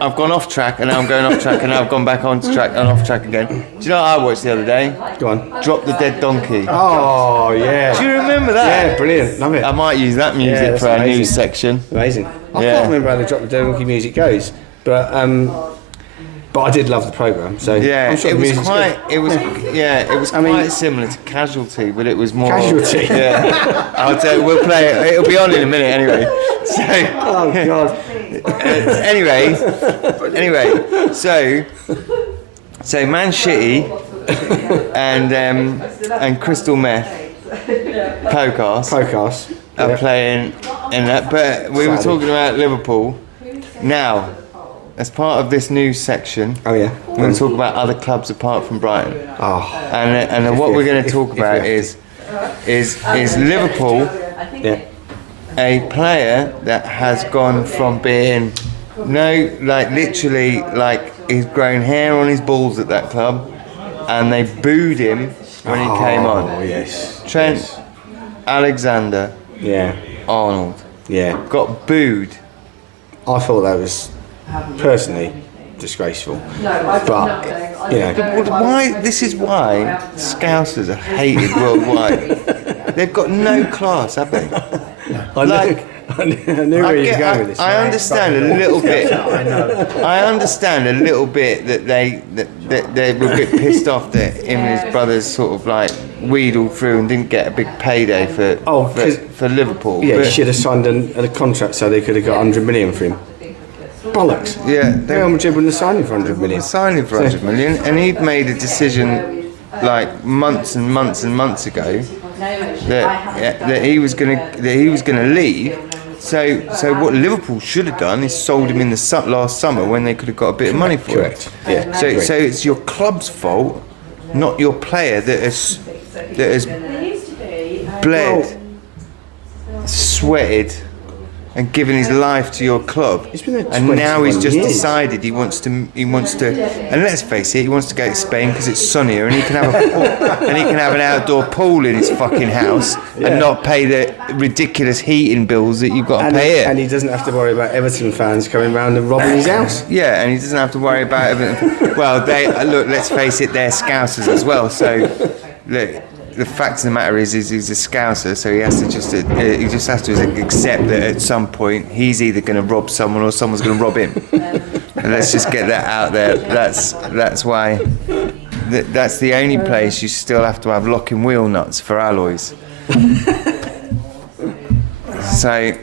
I've gone off track, and now I'm going off track, and now I've gone back on track and off track again. Do you know what I watched the other day? Go on. Drop the Dead Donkey. Oh yeah. Do you remember that? Yeah, brilliant. Love it. I might use that music for our news section. Amazing. I can't remember how the Drop the Dead Donkey music goes, but I did love the programme. So yeah, I'm sure it was good. quite similar to Casualty, but it was more Casualty. Yeah, I'll tell you, we'll play it. It'll be on in a minute anyway. So, oh god. Anyway, so Man City and Crystal Meth Podcast are playing in that. But we were talking about Liverpool now. As part of this news section, we're going to talk about other clubs apart from Brighton. And what we're going to talk about is Liverpool, a player that has gone from being literally he's grown hair on his balls at that club, and they booed him when he came on. Oh yes. Trent Alexander Arnold got booed. I thought that was personally disgraceful, but you know, why? This is why Scousers are hated worldwide. They've got no class, have they? I knew where you were going with this. I understand a little bit. I understand a little bit that they were a bit pissed off that him and his brothers sort of wheedled through and didn't get a big payday for Liverpool. Yeah, he should have signed a contract so they could have got 100 million for him. Bollocks. Yeah, Real Madrid wouldn't have signed him for 100 million. Signed him for 100 million, and he'd made a decision months and months and months ago that he was gonna leave. So what Liverpool should have done is sold him in the last summer when they could have got a bit of money for it. Yeah. So it's your club's fault, not your player that has bled, sweated, and given his life to your club, and now he's just decided he wants to, and let's face it, he wants to go to Spain because it's sunnier, and he can have an outdoor pool in his fucking house and not pay the ridiculous heating bills that you've got to pay here. And he doesn't have to worry about Everton fans coming round and robbing his house. Yeah, and he doesn't have to worry about Everton. Well, let's face it, they're Scousers as well. So look. The fact of the matter is he's a Scouser, so he just has to accept that at some point he's either going to rob someone or someone's going to rob him. And let's just get that out there. That's why. That's the only place you still have to have locking wheel nuts for alloys. So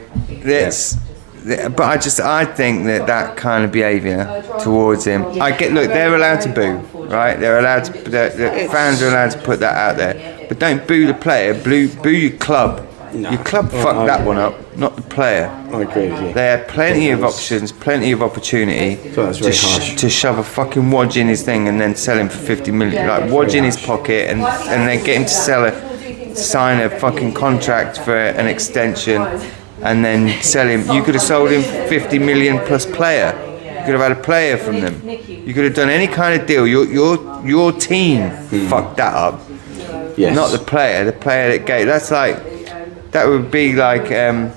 but I think that kind of behaviour towards him. They're allowed to boo, right? The fans are allowed to put that out there. But don't boo the player, boo your club. No. Your club fucked that one up, not the player. I agree with you. They had plenty of options, plenty of opportunity to shove a fucking wodge in his thing and then sell him for 50 million. Wodge in his pocket and then get him to sign a fucking contract for an extension and then sell him. You could have sold him 50 million plus player. You could have had a player from them. You could have done any kind of deal. Your team fucked that up. Yes. Not the player. The player that gave. That's like That would be like I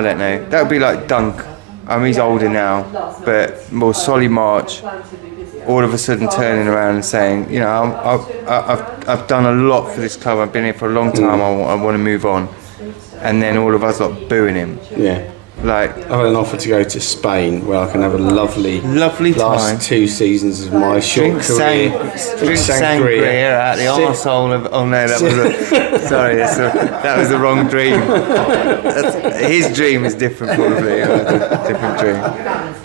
don't know. That would be like Dunk. I mean, he's older now, but more Solly March. All of a sudden turning around and saying, you know, I've done a lot for this club. I've been here for a long time. I want to move on. And then all of us like booing him. Yeah. Like, I've had an offer to go to Spain where I can have a lovely last time. 2 seasons of my short career. Drink sangria out the arsehole of. Oh no, that was sorry, that was the wrong dream. His dream is different, probably. It was a different dream.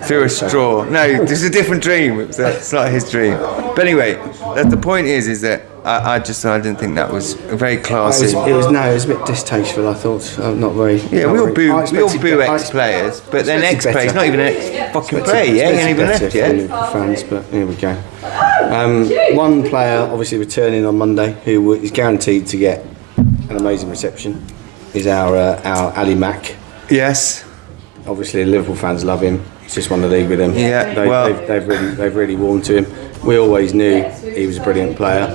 Through a straw. No, this is a different dream. It's not his dream. But anyway, the point is that I didn't think that was very classy. It was a bit distasteful. I thought not very. Yeah, we all boo ex-players, but then ex-players, not even an ex-fucking player. Yeah, he ain't even left yet. Fans, but here we go. One player, obviously returning on Monday, who is guaranteed to get an amazing reception, is our Ali Mack. Yes. Obviously, Liverpool fans love him. He's just won the league with him. Yeah, they've really warmed to him. We always knew he was a brilliant player,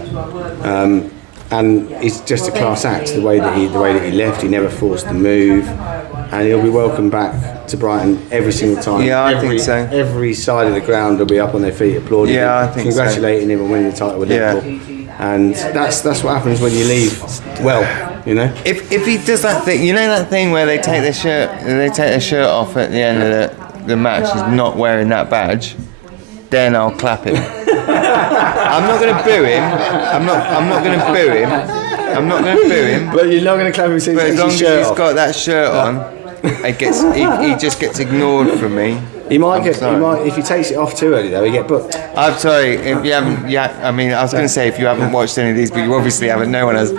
and he's just a class act. The way that he left, he never forced the move, and he'll be welcomed back to Brighton every single time. Yeah, I think so. Every side of the ground will be up on their feet applauding him, I think congratulating him on winning the title with Liverpool. And that's what happens when you leave well, you know. If he does that thing, you know that thing where they take their shirt off at the end of the match, he's not wearing that badge, then I'll clap him. I'm not going to boo him. I'm not going to boo him. I'm not going to boo him. But you're not going to clap him since as long as he's off. got that shirt on, he just gets ignored from me. He might if he takes it off too early though, he get booked. I'm sorry if you haven't. Yeah, I mean, I was going to say if you haven't watched any of these, but you obviously haven't. No one has. If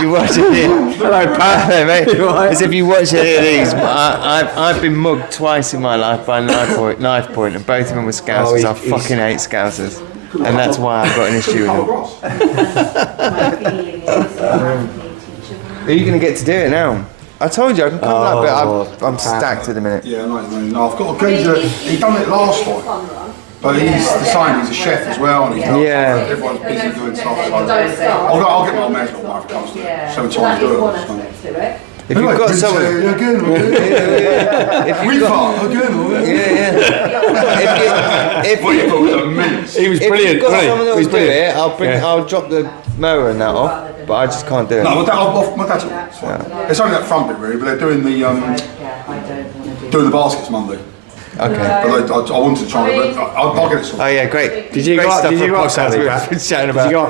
you watch it. Hello, Pat, mate. As if you watch any of these, I've been mugged twice in my life by knife point, and both of them were Scousers. I fucking hate Scousers, and that's why I've got an issue with them. Are you going to get to do it now? I told you I can come up, but I'm stacked at the minute. Yeah, no, I've got a geezer. He done it last time, but he's the same. He's a chef as well, and everyone's busy doing stuff. So I'll get my man's got wife comes to it. 7 times do it. If you've got someone, He was brilliant. If you've got someone that will do it, I'll drop the mower and that off. But I just can't do it. No, my dad's all right. It's only that front bit really, but they're doing the baskets Monday. Okay. But I wanted to try it, but I'll get it sorted. Oh yeah, great. Did you go up Saturday? Did you go up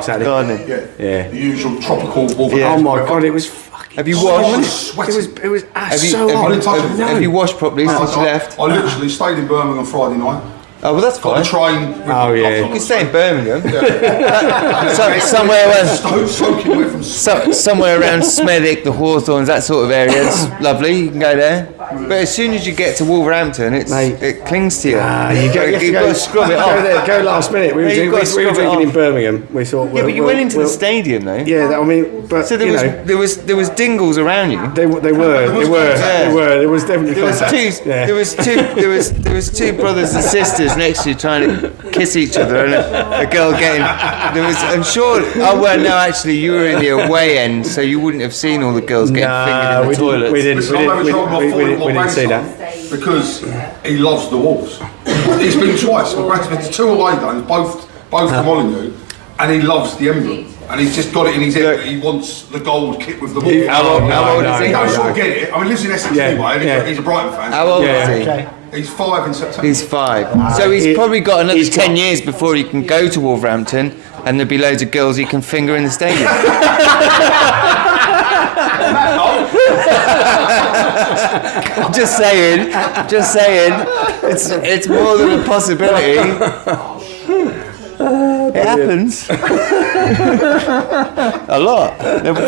Saturday? Gardening. Yeah. The usual tropical walk. Oh my god, it was fucking. Have you washed? It was so hot. Have you washed properly since you left? I literally stayed in Birmingham on Friday night. Oh well, that's fine. Got the train. Oh yeah. You can stay in Birmingham. Sorry, somewhere around Smethwick, the Hawthorns, that sort of area. It's lovely. You can go there. But as soon as you get to Wolverhampton, it clings to you. You've got to scrub it off. Go last minute. We were drinking in Birmingham. We thought. Yeah, but you went into the stadium though. Yeah, I mean, but so there was dingles around you. They were. There was definitely contact. There was two brothers and sisters next to you trying to kiss each other, and a girl getting. I'm sure. Oh well, no, actually, you were in the away end, so you wouldn't have seen all the girls getting fingered in the toilets. We didn't see that because he loves the Wolves. He's been twice. My brother's been to 2 away games, both from Molyneux, and he loves the emblem. And he's just got it in his head that he wants the gold kit with the Wolves. How old is he? He don't sort of get it. I mean, he lives in Essex anyway, and he's a Brighton fan. How old is he? Okay. He's 5 in September. He's 5. So he's probably got another 10 years before he can go to Wolverhampton, and there'll be loads of girls he can finger in the stadium. I'm just saying. It's more than a possibility. It happens. A lot.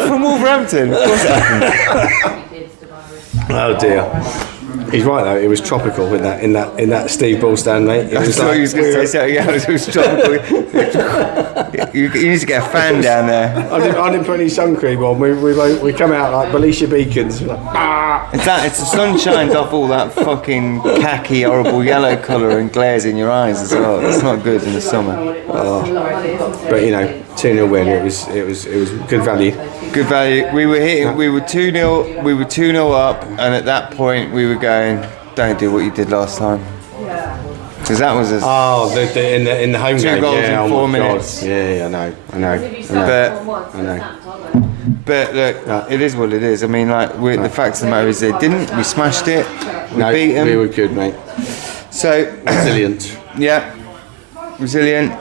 From Wolverhampton, of course it happens. Oh dear. He's right though. It was tropical in that Steve Ball stand, mate. It I was thought like, you was going to say something else. It was tropical. you need to get a fan down there. I didn't put any sun cream on. We come out like Felicia Beacons. Like, ah. It's the sun shines off all that fucking khaki, horrible yellow colour and glares in your eyes as well. It's not good in the summer. But 2-0 win. It was good value. Good value. We were 2-0. We were 2-0 up, and at that point we were going, don't do what you did last time. Because that was in the home 2 game. goals Yeah, in 4 minutes. God. Yeah, I know. But look, it is what it is. I mean, like, the fact of the matter is they didn't. We smashed it. We beat them. We were good, mate. So Resilient. Yeah, resilient.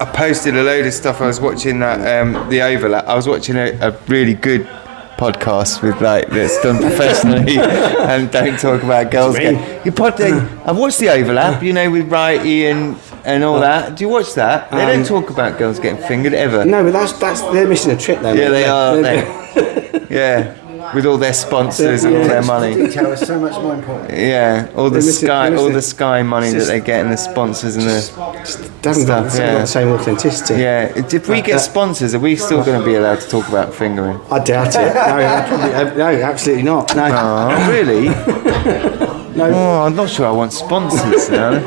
I posted a load of stuff. I was watching that the overlap. I was watching a really good podcast with that's done professionally and don't talk about girls. I've watched the overlap. With Righty and all that. Do you watch that? They don't talk about girls getting fingered ever. No, but that's they're missing a trick though. Yeah, they are. Yeah. With all their sponsors and all their money. Detail is so much more important. Yeah, all the Sky money that they get and the sponsors and the doesn't got the same authenticity. Yeah, if we get sponsors, are we still going to be allowed to talk about fingering? I doubt it. No, absolutely not. No. Oh, really? No. Oh, I'm not sure I want sponsors now.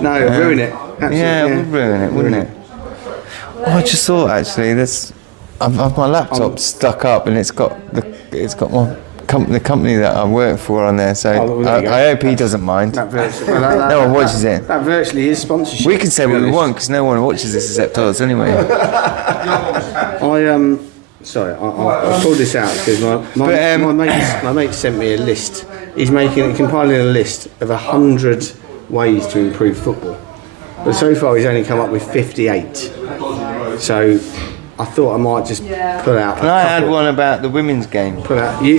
No, ruin it. Absolutely, yeah, it would ruin it, wouldn't it? Oh, I just thought actually my laptop's stuck up and it's got the company that I work for on there, so I hope he doesn't mind. No one watches it. That virtually is sponsorship. We can say what we want because no one watches this except us anyway. Sorry, I pulled this out because my mate sent me a list. He's compiling a list of 100 ways to improve football, but so far he's only come up with 58. So I thought I might just pull out. And I had one about the women's game. Pull out. He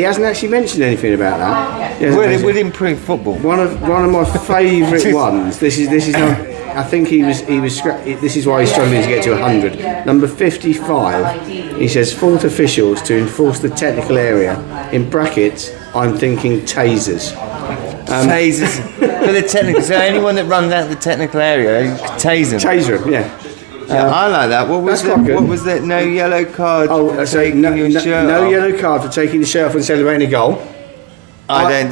hasn't actually mentioned anything about that. It would improve football. One of my favourite ones. This is not. I think he was. This is why he's struggling to get to 100. Number 55. He says fault officials to enforce the technical area. In brackets, I'm thinking tasers. Tasers for the technical. So anyone that runs out the technical area, you can tase them. Taser, yeah. Yeah, I like that. What was the no yellow card? Oh, so no yellow card for taking the shirt off and celebrating a goal. I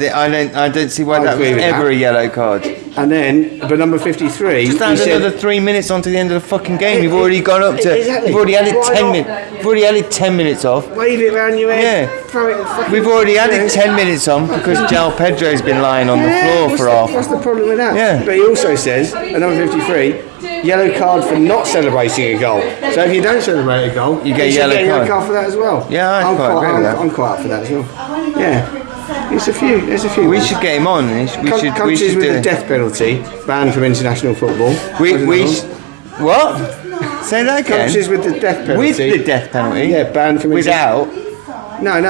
don't see why that was ever a yellow card. And then, but number 53. Just add another 3 minutes onto the end of the fucking game. You've already gone up to. Exactly. You've already added 10 minutes. You've already added 10 minutes off. Wave it around your head. Yeah. Throw it. We've already added 10 minutes on because Jal Pedro's been lying on the floor for half. What's the problem with that? Yeah. But he also says, at number 53, yellow card for not celebrating a goal. So if you don't celebrate a goal, you get a yellow card for that as well. Yeah, I'm quite up for that as well. Yeah. There's a few. We should get him on. Countries with the death penalty banned from international football. What? Say that again. Countries with the death penalty. With the death penalty. Yeah, banned from without. No.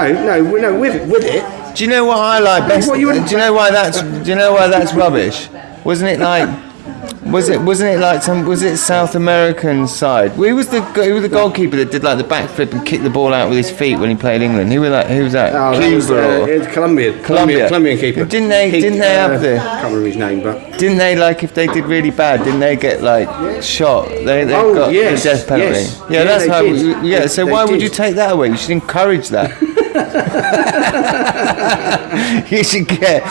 With it. Do you know what I like best? Do you know why that's rubbish? Wasn't it like? Was it like was it South American side? Who was the goalkeeper that did like the backflip and kicked the ball out with his feet when he played England? Who was that? Cuba. It was Colombian keeper. Didn't they have the? I can't remember his name, but didn't they if they did really bad? Didn't they get shot? They got the death penalty. Yes. Yeah, that's how. Did. Yeah. So why would you take that away? You should encourage that. You should get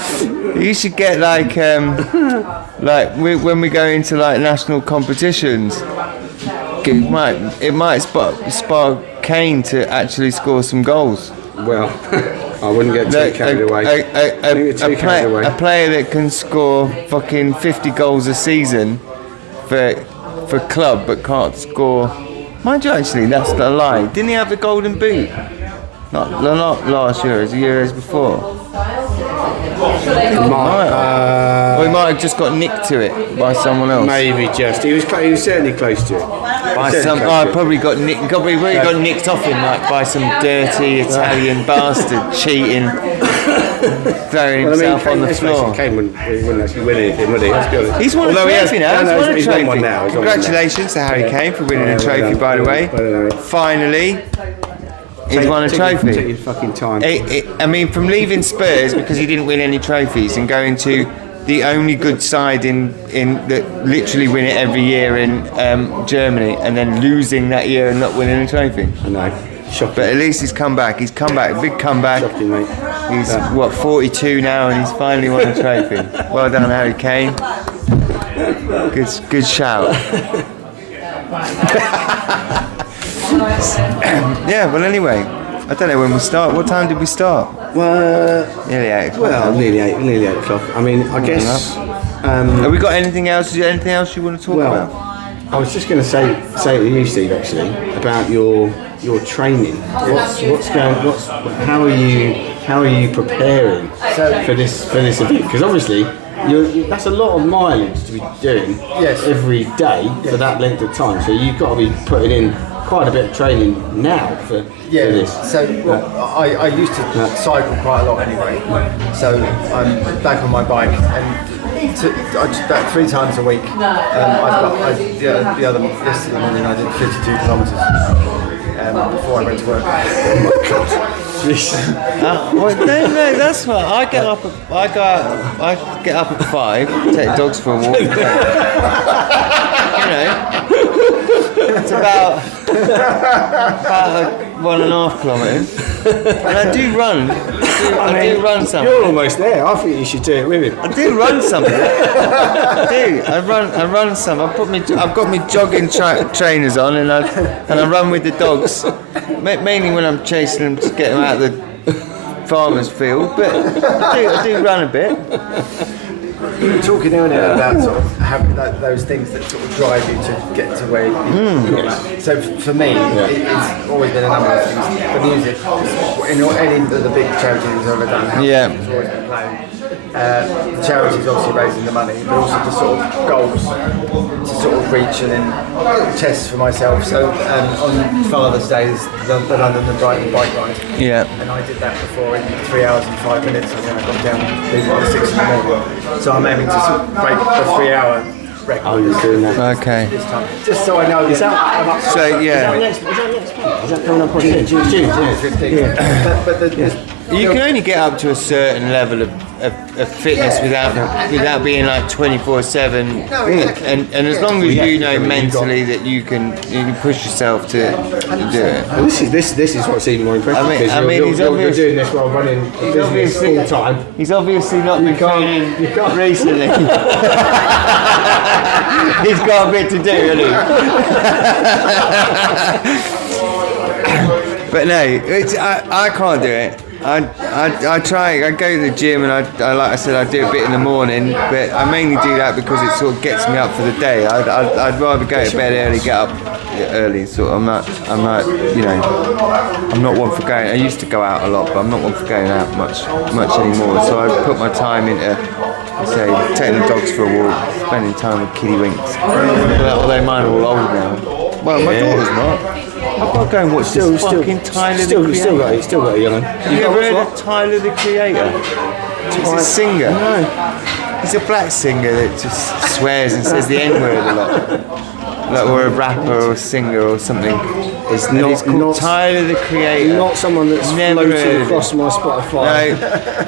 when we go into national competitions, it might spark Kane to actually score some goals. Well, I wouldn't get too carried away. A player that can score fucking 50 goals a season for club but can't score. Mind you, actually, that's a lie. Didn't he have the golden boot? Not last year, as the years before. Or he might have just got nicked to it by someone else. Maybe just. He was certainly close to it. Probably got nicked. Probably got nicked off him by some dirty Italian bastard cheating, throwing himself on the floor. Kane wouldn't actually win anything, would he? Let's be honest. He's won a trophy now. He's won one now. Congratulations to Harry Kane for winning a trophy, by the way. Finally. He's won a trophy. Take your fucking time. I mean, from leaving Spurs because he didn't win any trophies and going to the only good side in that literally win it every year in Germany, and then losing that year and not winning a trophy. I know. Shocking. But at least he's come back. He's come back, a big comeback. Shocking, mate. He's 42 now, and he's finally won a trophy. Well done, Harry Kane. Good shout. Yeah. Well, anyway, I don't know when we start. What time did we start? Well, Nearly 8 o'clock. well, nearly 8 o'clock. I mean, I guess. Have we got anything else? Is there anything else you want to talk about? I was just going to say to you, Steve, actually, about your training. How are you preparing for this event? Because obviously, that's a lot of mileage to be doing every day for that length of time. So you've got to be putting in quite a bit of training now for this. So I used to cycle quite a lot anyway. So I'm back on my bike and. About 3 times a week. Yesterday morning I did 52 kilometres before I went to work. Oh my God! Well, no, that's fine. I get up at 5, take the dogs for a walk. It's about 1.5 kilometres, and I do run. I do run some. You're almost there. I think you should do it with him. I do run some. I do. I run some. I've got my jogging trainers on, and I run with the dogs. Mainly when I'm chasing them to get them out of the farmer's field, but I do run a bit. You were talking earlier about sort of having those things that sort of drive you to get to where you're at. So for me, it's always been a number of things. The music, in any of the big charities I've ever done, it's always been playing. The charity's obviously raising the money, but also the sort of goals to sort of reach and then test for myself. So on Father's Day is the London and Brighton bike ride. Yeah. And I did that before in 3 hours and 5 minutes, and then I got down at 6 in the morning. So I'm aiming to break the 3-hour record. Oh, you're doing that. Okay. This time. Just so I know. Is that So yeah. Is that coming up on June? June 15th. But You can only get up to a certain level of fitness without being like 24/7, and as long as you know mentally that you can push yourself to do it. Well, this is what's even more impressive. I mean, you're doing this while running a business full time. He's obviously not been training recently. He's got a bit to do, hasn't he? But no, I can't do it. I try. I go to the gym and I like I said I do a bit in the morning, but I mainly do that because it sort of gets me up for the day. I'd rather go to bed early, get up early. So I'm not I'm not one for going. I used to go out a lot, but I'm not one for going out much anymore. So I put my time into say taking the dogs for a walk, spending time with Kitty Winks. Although mine are all old now. Well, my daughter's not. I've got to go and watch this fucking Tyler the Creator. Still got a young one. Have you ever heard of Tyler the Creator? He's a singer. No. He's a black singer that just swears and says the N-word a lot. Like, or a rapper or a singer or something. He's called Tyler the Creator. Not someone that's floating across my Spotify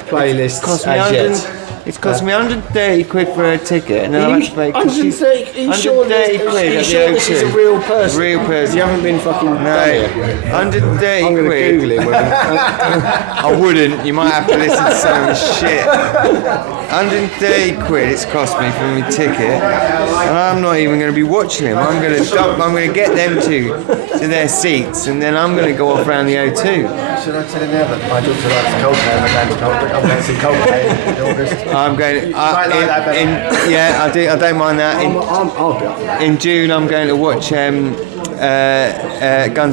playlist as yet. It's cost me 130 quid for a ticket, and then I've had to pay 130 quid. This is a real person. Real person. You haven't been fucking. No, 130 I'm going to quid. Google him. I wouldn't. You might have to listen to some of the shit. 130 quid it's cost me for my ticket, and I'm not even going to be watching him. I'm going to get them to their seats, and then I'm going to go off around the O2. should I tell him now that my daughter likes Coldplay and I'm going to see Coldplay in August? I'm going. I do. I don't mind that. I'll be up for that. In June, I'm going to watch Guns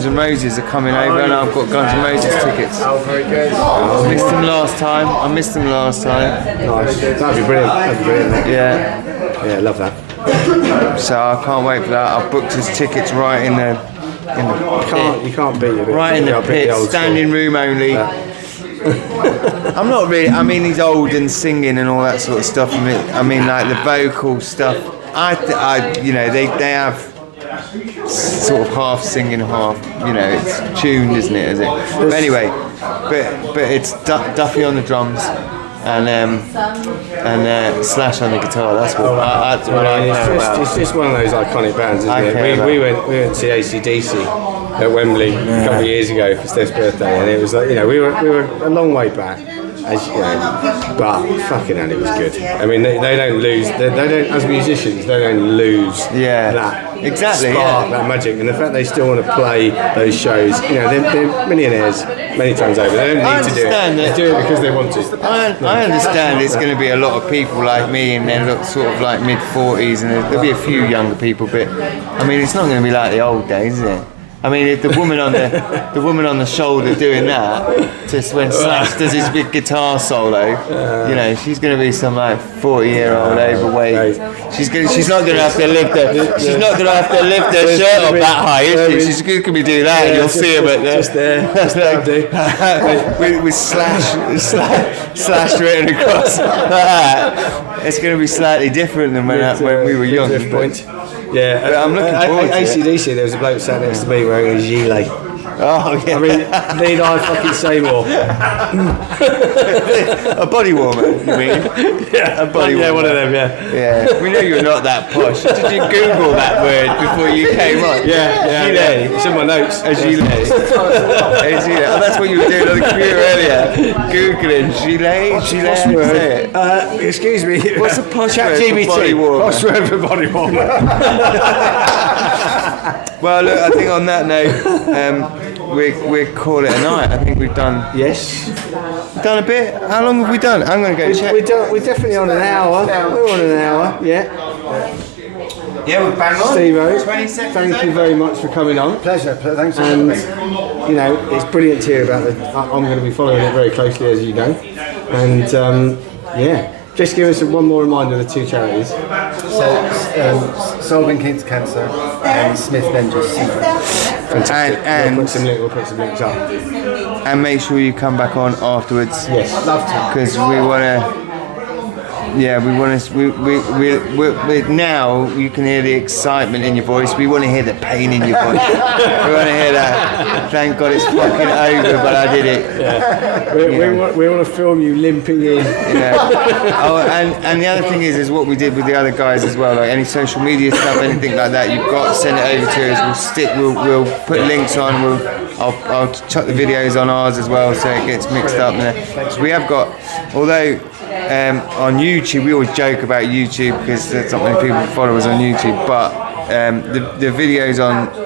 N' Roses are coming over, and I've got Guns N' Roses tickets. Oh, very good. I missed them last time. Nice. That'd be brilliant. Yeah. Yeah, love that. So I can't wait for that. I've booked his tickets right in the You can't beat it. right in the pit, standing room only. I'm not really. I mean, he's old and singing and all that sort of stuff. I mean, like the vocal stuff. They have sort of half singing, half, it's tuned, isn't it? Is it? But anyway, but it's Duffy on the drums. And Slash on the guitar. That's what I care about. It's just one of those iconic bands, isn't it? We went to see AC/DC at Wembley a couple of years ago for Steph's birthday, and it was like, we were a long way back, as you know, but fucking hell, it was good. I mean, they don't lose. They don't, as musicians, they don't lose that. Exactly, spark, that magic, and the fact they still want to play those shows, they're millionaires many times over. They don't need to do it. They do it because they want to. I understand it's going to be a lot of people like me, and they're sort of like mid-40s, and there'll be a few younger people, but I mean, it's not going to be like the old days, is it? I mean, if the woman on the shoulder doing that, just when Slash does his big guitar solo, she's going to be some like 40-year-old overweight. She's not going to have to lift her shirt up that high, is she? She's going to be doing that, and you'll see her just there. with slash written across. It's going to be slightly different than when we were young. Yeah, but I'm looking forward to AC/DC, there was a bloke sat next to me wearing a gilet. Oh, yeah. I mean, need I fucking say more? A body warmer, you mean? Yeah, a body warmer. Yeah, one of them, Yeah, we knew you're not that posh. Did you Google that word before you came on? Yeah. It's in my notes. A gilet. Oh, that's what you were doing on the computer earlier. Googling gilet. Excuse me. What's the posh word for GPT? body warmer? Posh word for body warmer. Well, look, I think on that note, we'll call it a night. I think we've done. Yes. Done a bit. How long have we done? I'm going to go check. We're definitely on an hour. We're on an hour. Yeah. Yeah, we're bang on. Steve-O, 20 seconds. thank you very much for coming on. Pleasure. Thanks for And having me. it's brilliant to hear about I'm going to be following it very closely as you go. And just give us one more reminder of the two charities. So, Solving Kids Cancer and Smith Benders Syndrome. Fantastic. And we'll put some links up. And make sure you come back on afterwards. Yes. Love to. Because we want to. Yeah, we want to. We now you can hear the excitement in your voice. We want to hear the pain in your voice. We want to hear that. Thank God it's fucking over, but I did it. Yeah. We want to film you limping in. Yeah. Oh, and the other thing is what we did with the other guys as well. Like any social media stuff, anything like that, you've got to send it over to us. We'll put links on. I'll chuck the videos on ours as well, so it gets mixed up. So we have got, although. On YouTube, we always joke about YouTube because there's not many people follow us on YouTube, but the videos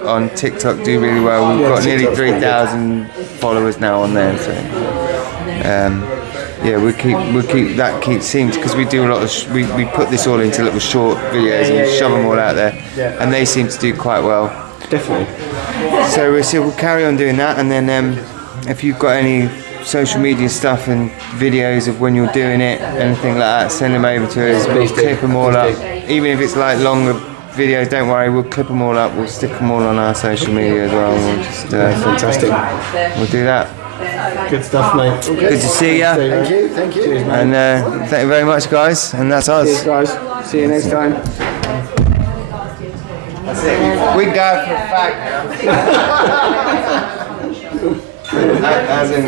on TikTok do really well. We've got nearly 3,000 followers now on there, so we'll keep that seems because we do a lot of we put this all into little short videos and shove them all out there, and they seem to do quite well. Definitely. So we'll carry on doing that, and then if you've got any social media stuff and videos of when you're doing it, anything like that, send them over to us. We'll clip them all up. Even if it's like longer videos, don't worry, we'll clip them all up. We'll stick them all on our social media as well. We'll just fantastic. We'll do that. Good stuff, mate. Good to see you. Thank you. Cheers, mate. And thank you very much, guys. And that's us. Cheers, guys. See you next time. That's it. We go for a fact now. As in